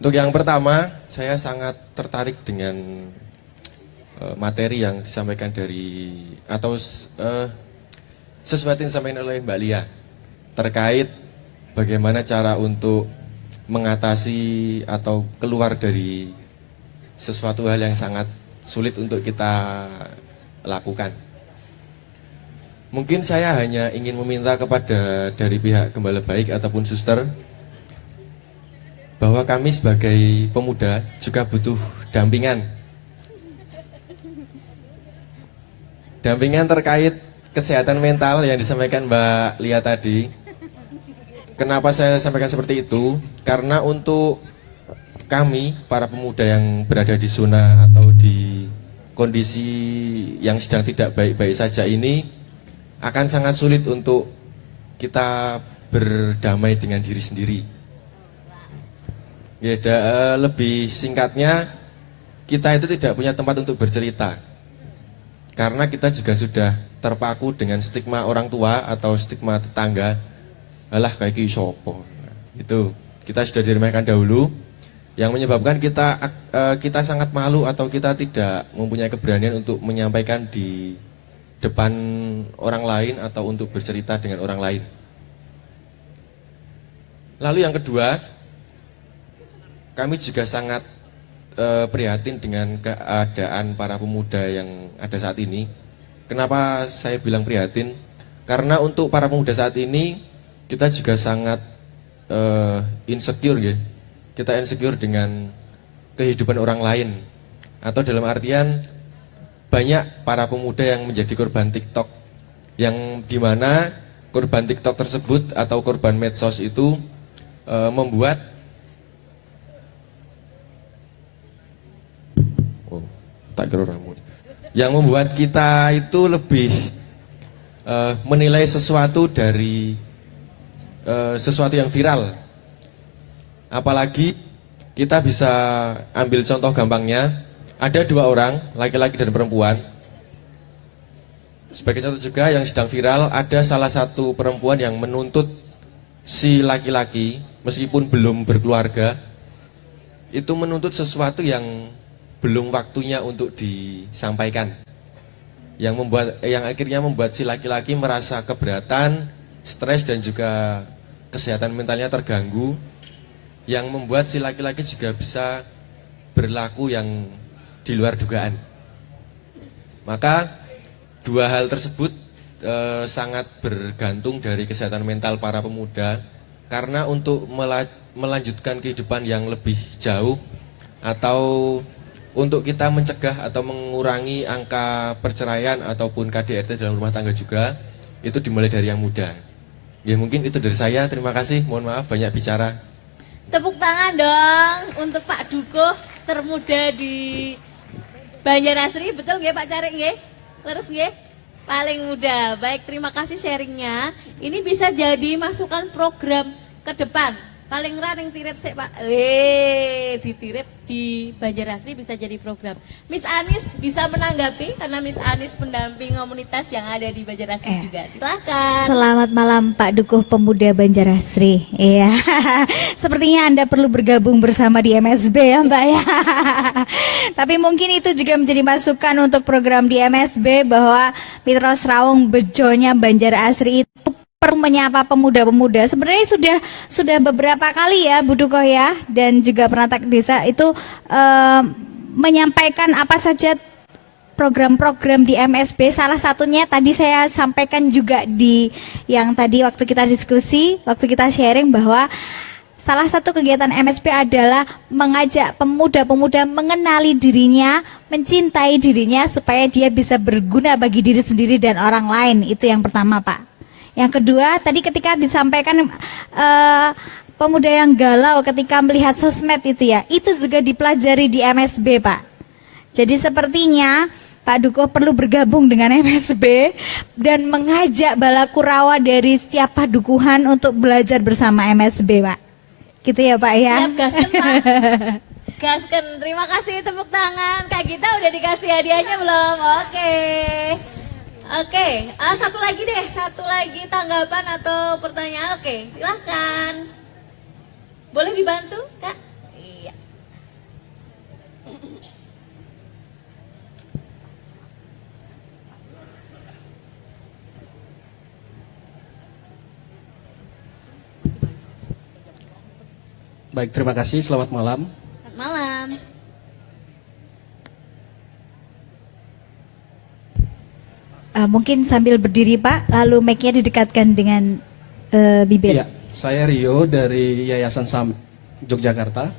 Untuk yang pertama, saya sangat tertarik dengan materi yang disampaikan sesuatu yang disampaikan oleh Mbak Lia terkait bagaimana cara untuk mengatasi atau keluar dari sesuatu hal yang sangat sulit untuk kita lakukan. Mungkin saya hanya ingin meminta kepada dari pihak Gembala Baik ataupun suster bahwa kami sebagai pemuda juga butuh dampingan. Dampingan terkait kesehatan mental yang disampaikan Mbak Lia tadi. Kenapa saya sampaikan seperti itu? Karena untuk kami, para pemuda yang berada di zona atau di kondisi yang sedang tidak baik-baik saja ini, akan sangat sulit untuk kita berdamai dengan diri sendiri. Ya, lebih singkatnya, kita itu tidak punya tempat untuk bercerita. Karena kita juga sudah terpaku dengan stigma orang tua atau stigma tetangga. Alah kayak ki sopo. Itu kita sudah diremehkan dahulu, yang menyebabkan kita sangat malu atau kita tidak mempunyai keberanian untuk menyampaikan di depan orang lain atau untuk bercerita dengan orang lain. Lalu yang kedua, kami juga sangat prihatin dengan keadaan para pemuda yang ada saat ini. Kenapa saya bilang prihatin? Karena untuk para pemuda saat ini kita juga sangat insecure, ya. Kita insecure dengan kehidupan orang lain, atau dalam artian banyak para pemuda yang menjadi korban TikTok, yang dimana korban TikTok tersebut atau korban medsos itu membuat yang membuat kita itu lebih menilai sesuatu dari sesuatu yang viral. Apalagi kita bisa ambil contoh gampangnya, ada dua orang, laki-laki dan perempuan. Sebagai contoh juga yang sedang viral, ada salah satu perempuan yang menuntut si laki-laki meskipun belum berkeluarga, itu menuntut sesuatu yang belum waktunya untuk disampaikan, yang akhirnya membuat si laki-laki merasa keberatan, stres dan juga kesehatan mentalnya terganggu, yang membuat si laki-laki juga bisa berlaku yang di luar dugaan. Maka dua hal tersebut sangat bergantung dari kesehatan mental para pemuda, karena untuk melanjutkan kehidupan yang lebih jauh atau untuk kita mencegah atau mengurangi angka perceraian ataupun KDRT dalam rumah tangga juga, itu dimulai dari yang muda. Ya, mungkin itu dari saya. Terima kasih. Mohon maaf banyak bicara. Tepuk tangan dong untuk Pak Dukuh, termuda di Banjarasri. Betul nggih Pak Carik nggih? Leres nggih? Paling muda. Baik, terima kasih sharingnya. Ini bisa jadi masukan program ke depan. Paling raring tirip sih Pak. Ditirip di Banjarasri bisa jadi program. Miss Anis bisa menanggapi karena Miss Anis pendamping komunitas yang ada di Banjarasri juga. Silakan. Selamat malam Pak Dukuh Pemuda Banjarasri. Iya. Sepertinya Anda perlu bergabung bersama di MSB ya Mbak ya. Tapi mungkin itu juga menjadi masukan untuk program di MSB bahwa Mitros Rawung Bejonya Banjarasri itu perlu menyapa pemuda-pemuda. Sebenarnya sudah beberapa kali ya Bu Dukuh ya, dan juga perangkat desa itu menyampaikan apa saja program-program di MSB. Salah satunya tadi saya sampaikan juga di yang tadi waktu kita diskusi, waktu kita sharing bahwa salah satu kegiatan MSB adalah mengajak pemuda-pemuda mengenali dirinya, mencintai dirinya supaya dia bisa berguna bagi diri sendiri dan orang lain. Itu yang pertama Pak. Yang kedua, tadi ketika disampaikan pemuda yang galau ketika melihat sosmed itu ya, itu juga dipelajari di MSB Pak. Jadi sepertinya Pak Duko perlu bergabung dengan MSB dan mengajak Balakurawa dari setiap padukuhan untuk belajar bersama MSB, Pak. Gitu ya, Pak ya. Siap, gasken, Pak. Gasken, terima kasih, tepuk tangan. Kak Gita udah dikasih hadiahnya belum? Oke, satu lagi tanggapan atau pertanyaan. Oke, silahkan. Boleh dibantu, Kak? Iya. Baik, terima kasih. Selamat malam. Selamat malam. Mungkin sambil berdiri, Pak, lalu mic-nya didekatkan dengan bibir. Iya, saya Rio dari Yayasan SAM Yogyakarta.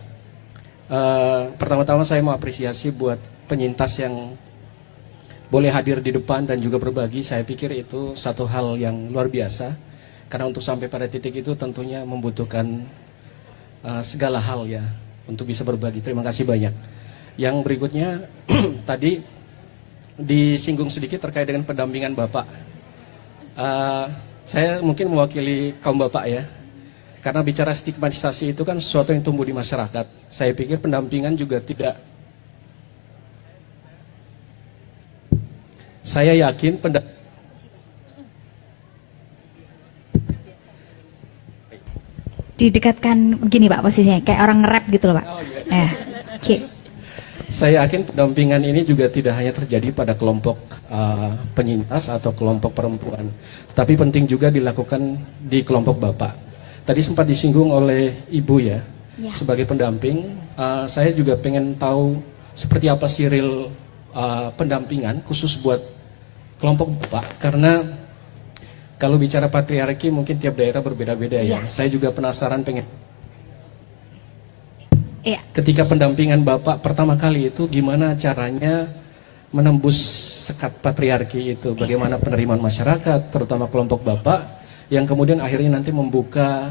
Pertama-tama saya mau apresiasi buat penyintas yang boleh hadir di depan dan juga berbagi. Saya pikir itu satu hal yang luar biasa. Karena untuk sampai pada titik itu tentunya membutuhkan segala hal ya untuk bisa berbagi. Terima kasih banyak. Yang berikutnya tadi disinggung sedikit terkait dengan pendampingan Bapak. Saya mungkin mewakili kaum Bapak ya. Karena bicara stigmatisasi itu kan sesuatu yang tumbuh di masyarakat. Saya pikir pendampingan juga tidak. Saya yakin Didekatkan begini, Pak, posisinya kayak orang nge-rap gitu loh, Pak. Oke. Saya yakin pendampingan ini juga tidak hanya terjadi pada kelompok penyintas atau kelompok perempuan, tapi penting juga dilakukan di kelompok Bapak. Tadi sempat disinggung oleh Ibu ya. Sebagai pendamping, saya juga pengen tahu seperti apa sih real pendampingan khusus buat kelompok Bapak, karena kalau bicara patriarki mungkin tiap daerah berbeda-beda ya. Saya juga penasaran pengen. Ketika pendampingan Bapak pertama kali itu gimana caranya menembus sekat patriarki itu? Bagaimana penerimaan masyarakat, terutama kelompok Bapak, yang kemudian akhirnya nanti membuka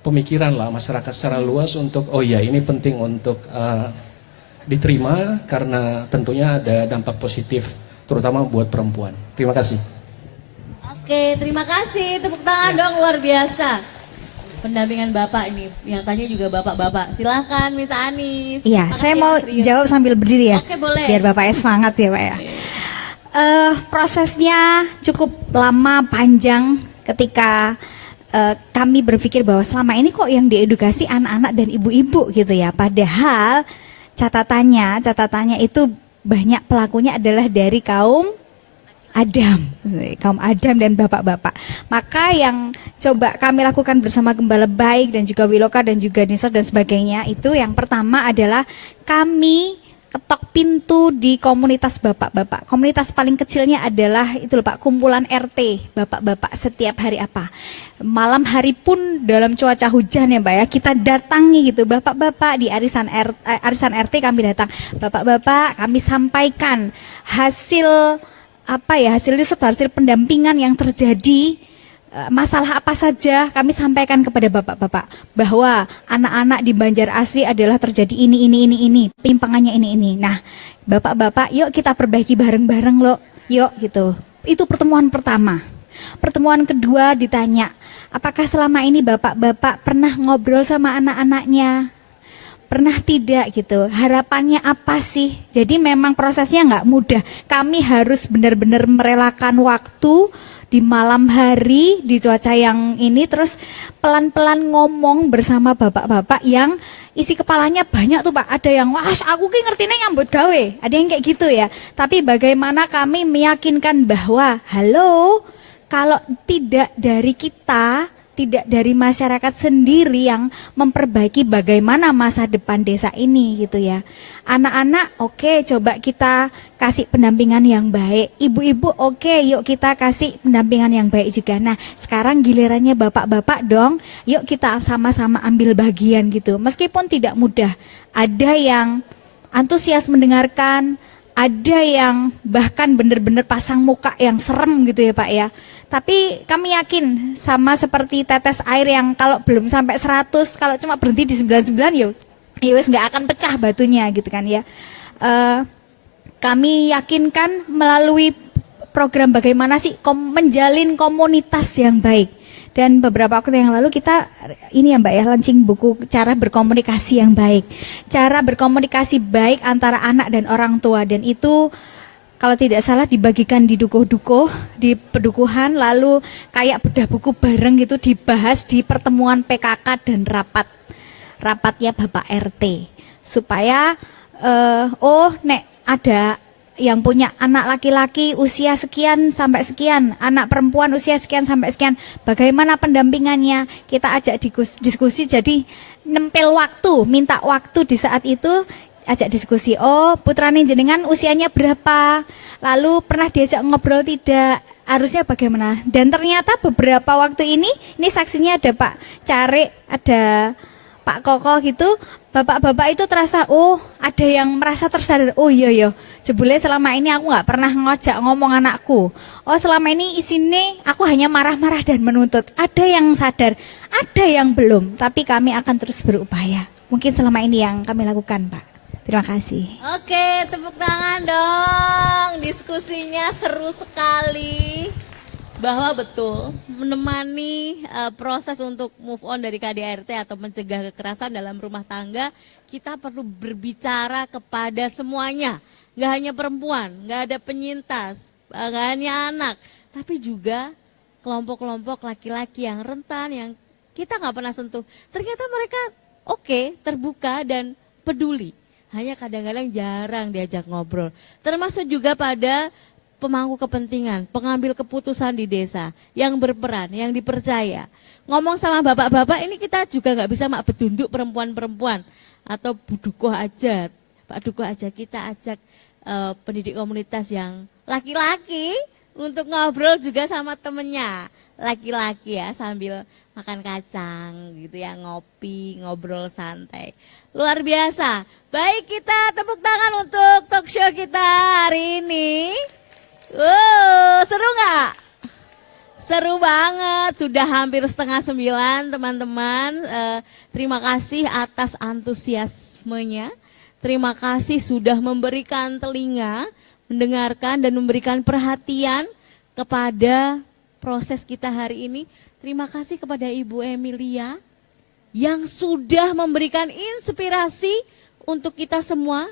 pemikiran lah masyarakat secara luas untuk oh ya ini penting untuk diterima karena tentunya ada dampak positif terutama buat perempuan. Terima kasih. Oke, terima kasih. Tepuk tangan dong, luar biasa. Pendampingan Bapak ini, yang tanya juga Bapak-Bapak. Silahkan, Miss Anis. Iya, saya mau jawab sambil berdiri ya. Oke, boleh. Biar Bapaknya semangat ya, Pak ya. Prosesnya cukup lama, panjang ketika kami berpikir bahwa selama ini kok yang diedukasi anak-anak dan ibu-ibu gitu ya. Padahal catatannya itu banyak pelakunya adalah dari kaum Adam dan bapak-bapak. Maka yang coba kami lakukan bersama Gembala Baik dan juga Wiloka dan juga Nisot dan sebagainya itu yang pertama adalah kami ketok pintu di komunitas bapak-bapak. Komunitas paling kecilnya adalah itu loh Pak, kumpulan RT bapak-bapak setiap hari apa. Malam hari pun dalam cuaca hujan ya Mbak ya, kita datangi gitu bapak-bapak di arisan RT kami datang. Bapak-bapak kami sampaikan hasil hasil pendampingan yang terjadi, masalah apa saja kami sampaikan kepada bapak-bapak bahwa anak-anak di Banjar Asri adalah terjadi ini, penyimpangannya ini. Nah, bapak-bapak, yuk kita perbaiki bareng-bareng loh, yuk gitu. Itu pertemuan pertama. Pertemuan kedua ditanya, apakah selama ini bapak-bapak pernah ngobrol sama anak-anaknya? Pernah tidak gitu, harapannya apa sih? Jadi memang prosesnya nggak mudah. Kami harus benar-benar merelakan waktu di malam hari, di cuaca yang ini, terus pelan-pelan ngomong bersama bapak-bapak yang isi kepalanya banyak tuh Pak. Ada yang, wah aku ki ngertinya nyambut gawe, ada yang kayak gitu ya. Tapi bagaimana kami meyakinkan bahwa, halo, kalau tidak dari kita, tidak dari masyarakat sendiri yang memperbaiki bagaimana masa depan desa ini gitu ya. Anak-anak oke, coba kita kasih pendampingan yang baik. Ibu-ibu oke, yuk kita kasih pendampingan yang baik juga. Nah sekarang gilirannya bapak-bapak dong, yuk kita sama-sama ambil bagian gitu. Meskipun tidak mudah, ada yang antusias mendengarkan, ada yang bahkan benar-benar pasang muka yang serem gitu ya Pak ya. Tapi kami yakin sama seperti tetes air yang kalau belum sampai 100, kalau cuma berhenti di 99 ya wes nggak akan pecah batunya gitu kan ya. kami yakinkan melalui program bagaimana sih menjalin komunitas yang baik. Dan beberapa waktu yang lalu kita ini ya Mbak ya, launching buku cara berkomunikasi yang baik. Cara berkomunikasi baik antara anak dan orang tua, dan itu kalau tidak salah dibagikan di dukuh-dukuh, di pedukuhan, lalu kayak bedah buku bareng gitu dibahas di pertemuan PKK dan rapatnya Bapak RT. Supaya nek ada yang punya anak laki-laki usia sekian sampai sekian, anak perempuan usia sekian sampai sekian, bagaimana pendampingannya, kita ajak diskusi, jadi nempel waktu, minta waktu di saat itu, ajak diskusi, oh putrane jenengan usianya berapa, lalu pernah diajak ngobrol tidak, harusnya bagaimana. Dan ternyata beberapa waktu ini saksinya ada Pak Carik, ada Pak Koko gitu, bapak-bapak itu terasa, oh ada yang merasa tersadar, oh iya jebule selama ini aku nggak pernah ngojak ngomong anakku, oh selama ini isine aku hanya marah-marah dan menuntut. Ada yang sadar, ada yang belum, tapi kami akan terus berupaya. Mungkin selama ini yang kami lakukan, Pak. Terima kasih. Oke, tepuk tangan dong. Diskusinya seru sekali. Bahwa betul menemani proses untuk move on dari KDRT atau mencegah kekerasan dalam rumah tangga, kita perlu berbicara kepada semuanya. Nggak hanya perempuan, nggak ada penyintas, nggak hanya anak, tapi juga kelompok-kelompok laki-laki yang rentan, yang kita nggak pernah sentuh. Ternyata mereka terbuka dan peduli. Hanya kadang-kadang jarang diajak ngobrol. Termasuk juga pada pemangku kepentingan, pengambil keputusan di desa, yang berperan, yang dipercaya. Ngomong sama bapak-bapak ini kita juga nggak bisa mak betunduk perempuan-perempuan atau Bu Dukuh aja, Pak Dukuh aja, kita ajak pendidik komunitas yang laki-laki untuk ngobrol juga sama temennya laki-laki ya, sambil makan kacang gitu ya, ngopi, ngobrol santai. Luar biasa. Baik, kita tepuk tangan untuk talk show kita hari ini. Seru nggak? Seru banget, sudah hampir 8:30 teman-teman. Terima kasih atas antusiasmenya. Terima kasih sudah memberikan telinga, mendengarkan dan memberikan perhatian kepada proses kita hari ini. Terima kasih kepada Ibu Emilia yang sudah memberikan inspirasi untuk kita semua,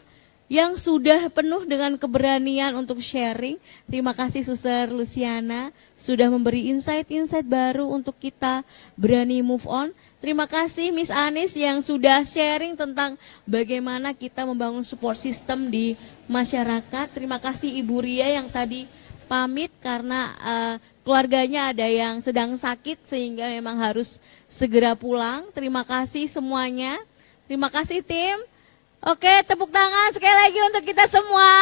yang sudah penuh dengan keberanian untuk sharing. Terima kasih Suster Luciana sudah memberi insight-insight baru untuk kita berani move on. Terima kasih Miss Anis yang sudah sharing tentang bagaimana kita membangun support system di masyarakat. Terima kasih Ibu Ria yang tadi pamit karena keluarganya ada yang sedang sakit sehingga memang harus segera pulang. Terima kasih semuanya. Terima kasih tim. Oke, tepuk tangan sekali lagi untuk kita semua.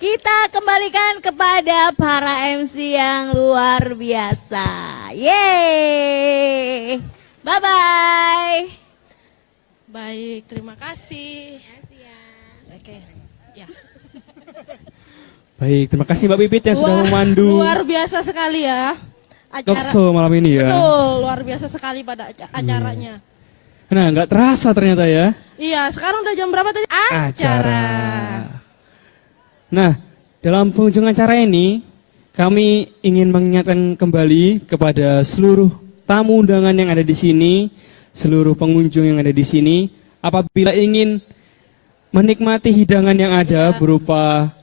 Kita kembalikan kepada para MC yang luar biasa. Yeay. Bye-bye. Baik, terima kasih. Oke, ya. Baik, terima kasih Mbak Pipit yang sudah memandu Luar biasa sekali ya talk show malam ini ya. Betul, luar biasa sekali pada acaranya. Nah, nggak terasa ternyata ya. Iya, sekarang udah jam berapa tadi? Acara. Nah, dalam penghujung acara ini, kami ingin mengingatkan kembali kepada seluruh tamu undangan yang ada di sini, seluruh pengunjung yang ada di sini, apabila ingin menikmati hidangan yang ada berupa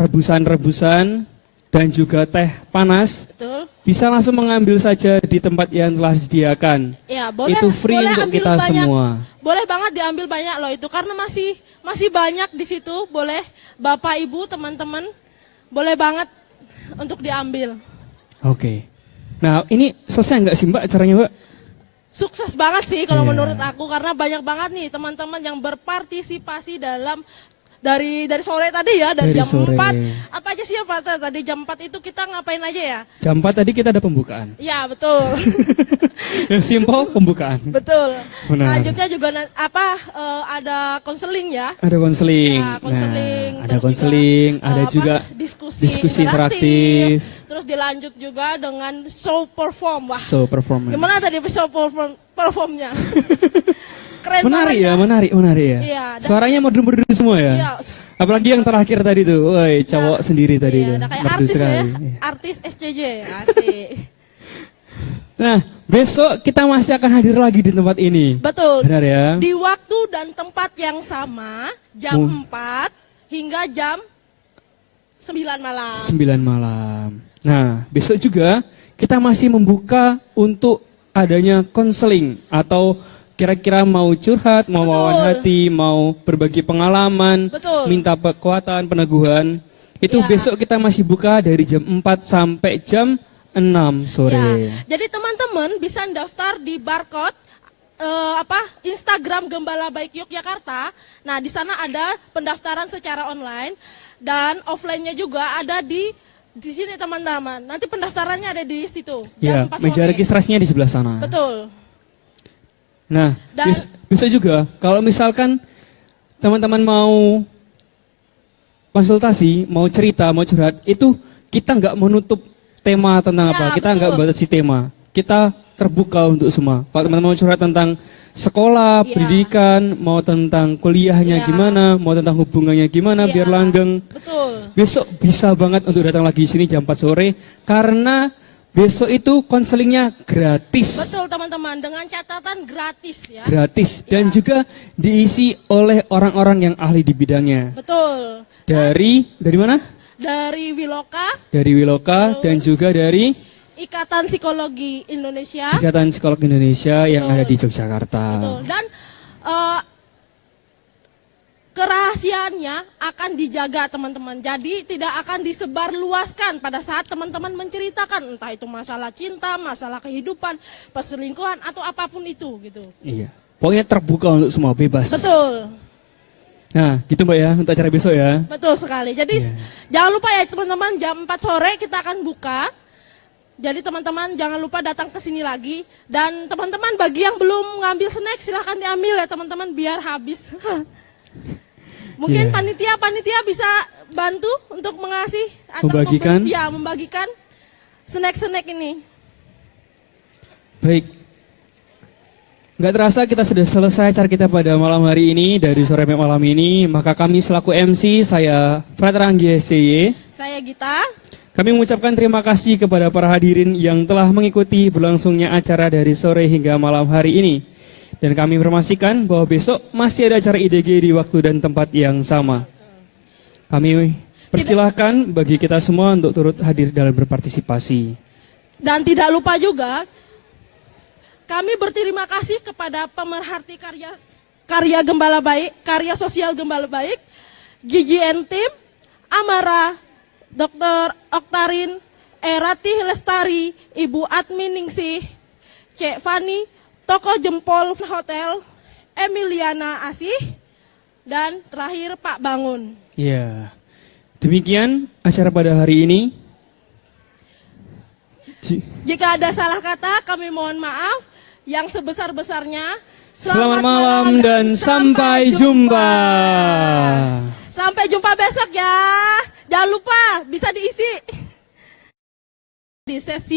rebusan-rebusan dan juga teh panas, betul, bisa langsung mengambil saja di tempat yang telah disediakan. Ya, boleh, itu free boleh untuk kita banyak, semua. Boleh banget diambil banyak loh itu, karena masih banyak di situ. Boleh Bapak Ibu teman-teman, boleh banget untuk diambil. Oke. Nah, ini selesai nggak sih Mbak acaranya Mbak? Sukses banget sih kalau menurut aku, karena banyak banget nih teman-teman yang berpartisipasi dalam dari sore tadi ya, dari jam sore. 4. Apa aja sih ya Pak? Tadi jam 4 itu kita ngapain aja ya? Jam 4 tadi kita ada pembukaan. Ya, betul. Yang simpel pembukaan. Betul. Benar. Selanjutnya juga ada konseling ya. Ada konseling. Ya, konseling. Nah, ada konseling, ada juga diskusi interaktif. Terus dilanjut juga dengan show perform. Wah. Show performance. Gimana tadi show performnya? Keren menarik banget ya, menarik ya. Iya, Suaranya merdu-merdu semua ya. Iya, Apalagi yang terakhir tadi tuh, woi cowok sendiri tadi tuh. Ada kayak merdu artis ya, sekali. artis SCJ, asik. Nah, besok kita masih akan hadir lagi di tempat ini. Betul. Benar ya? Di waktu dan tempat yang sama, jam 4 hingga jam 9 malam. 9 malam. Nah, besok juga kita masih membuka untuk adanya konseling atau kira-kira mau curhat, mau wawan hati, mau berbagi pengalaman, Betul. minta kekuatan, peneguhan. Itu besok kita masih buka dari jam 4 sampai jam 6 sore. Jadi teman-teman bisa daftar di barcode Instagram Gembala Baik Yogyakarta. Nah, di sana ada pendaftaran secara online dan offline-nya juga ada di sini teman-teman. Nanti pendaftarannya ada di situ. Ya, jam 4 meja sore. registrasinya di sebelah sana. Betul. Nah, bisa juga kalau misalkan teman-teman mau konsultasi, mau cerita, mau curhat, itu kita nggak menutup tema tentang apa, kita nggak batasi tema, kita terbuka untuk semua. Kalau teman-teman mau curhat tentang sekolah, pendidikan, mau tentang kuliahnya gimana, mau tentang hubungannya gimana, biar langgeng. Betul. Besok bisa banget untuk datang lagi di sini jam 4 sore, karena besok itu konselingnya gratis. Betul teman-teman, dengan catatan gratis ya. Gratis dan juga diisi oleh orang-orang yang ahli di bidangnya. Betul. Dari mana? Dari Wiloka, Dari Wiloka dan juga dari Ikatan Psikologi Indonesia. Ikatan Psikolog Indonesia yang ada di Yogyakarta. Betul. Dan kerahasiaannya akan dijaga teman-teman. Jadi tidak akan disebarluaskan pada saat teman-teman menceritakan, entah itu masalah cinta, masalah kehidupan, perselingkuhan atau apapun itu gitu. Iya. Pokoknya terbuka untuk semua, bebas. Betul. Nah, gitu Mbak ya untuk acara besok ya. Betul sekali. Jadi jangan lupa ya teman-teman, jam 4 sore kita akan buka. Jadi teman-teman jangan lupa datang ke sini lagi. Dan teman-teman bagi yang belum ngambil snack silahkan diambil ya teman-teman biar habis. Mungkin panitia bisa bantu untuk mengasih atau membagikan snack-snack ini. Baik. Nggak terasa kita sudah selesai acara kita pada malam hari ini dari sore sampai malam ini. Maka kami selaku MC, saya Frater Anggi SCY. Saya Gita. Kami mengucapkan terima kasih kepada para hadirin yang telah mengikuti berlangsungnya acara dari sore hingga malam hari ini. Dan kami informasikan bahwa besok masih ada acara IDG di waktu dan tempat yang sama. Kami persilahkan bagi kita semua untuk turut hadir dalam berpartisipasi. Dan tidak lupa juga, kami berterima kasih kepada pemerhati karya Gembala Baik, karya sosial Gembala Baik, GGN Team, Amara, Dr. Oktarin, Ratih Lestari, Ibu Admin Ningsih, Cek Fani, Toko Jempol Hotel, Emiliana Asih, dan terakhir Pak Bangun. Ya, demikian acara pada hari ini. Jika ada salah kata, kami mohon maaf. Yang sebesar-besarnya, Selamat malam dan sampai jumpa. Sampai jumpa besok ya. Jangan lupa bisa diisi di sesi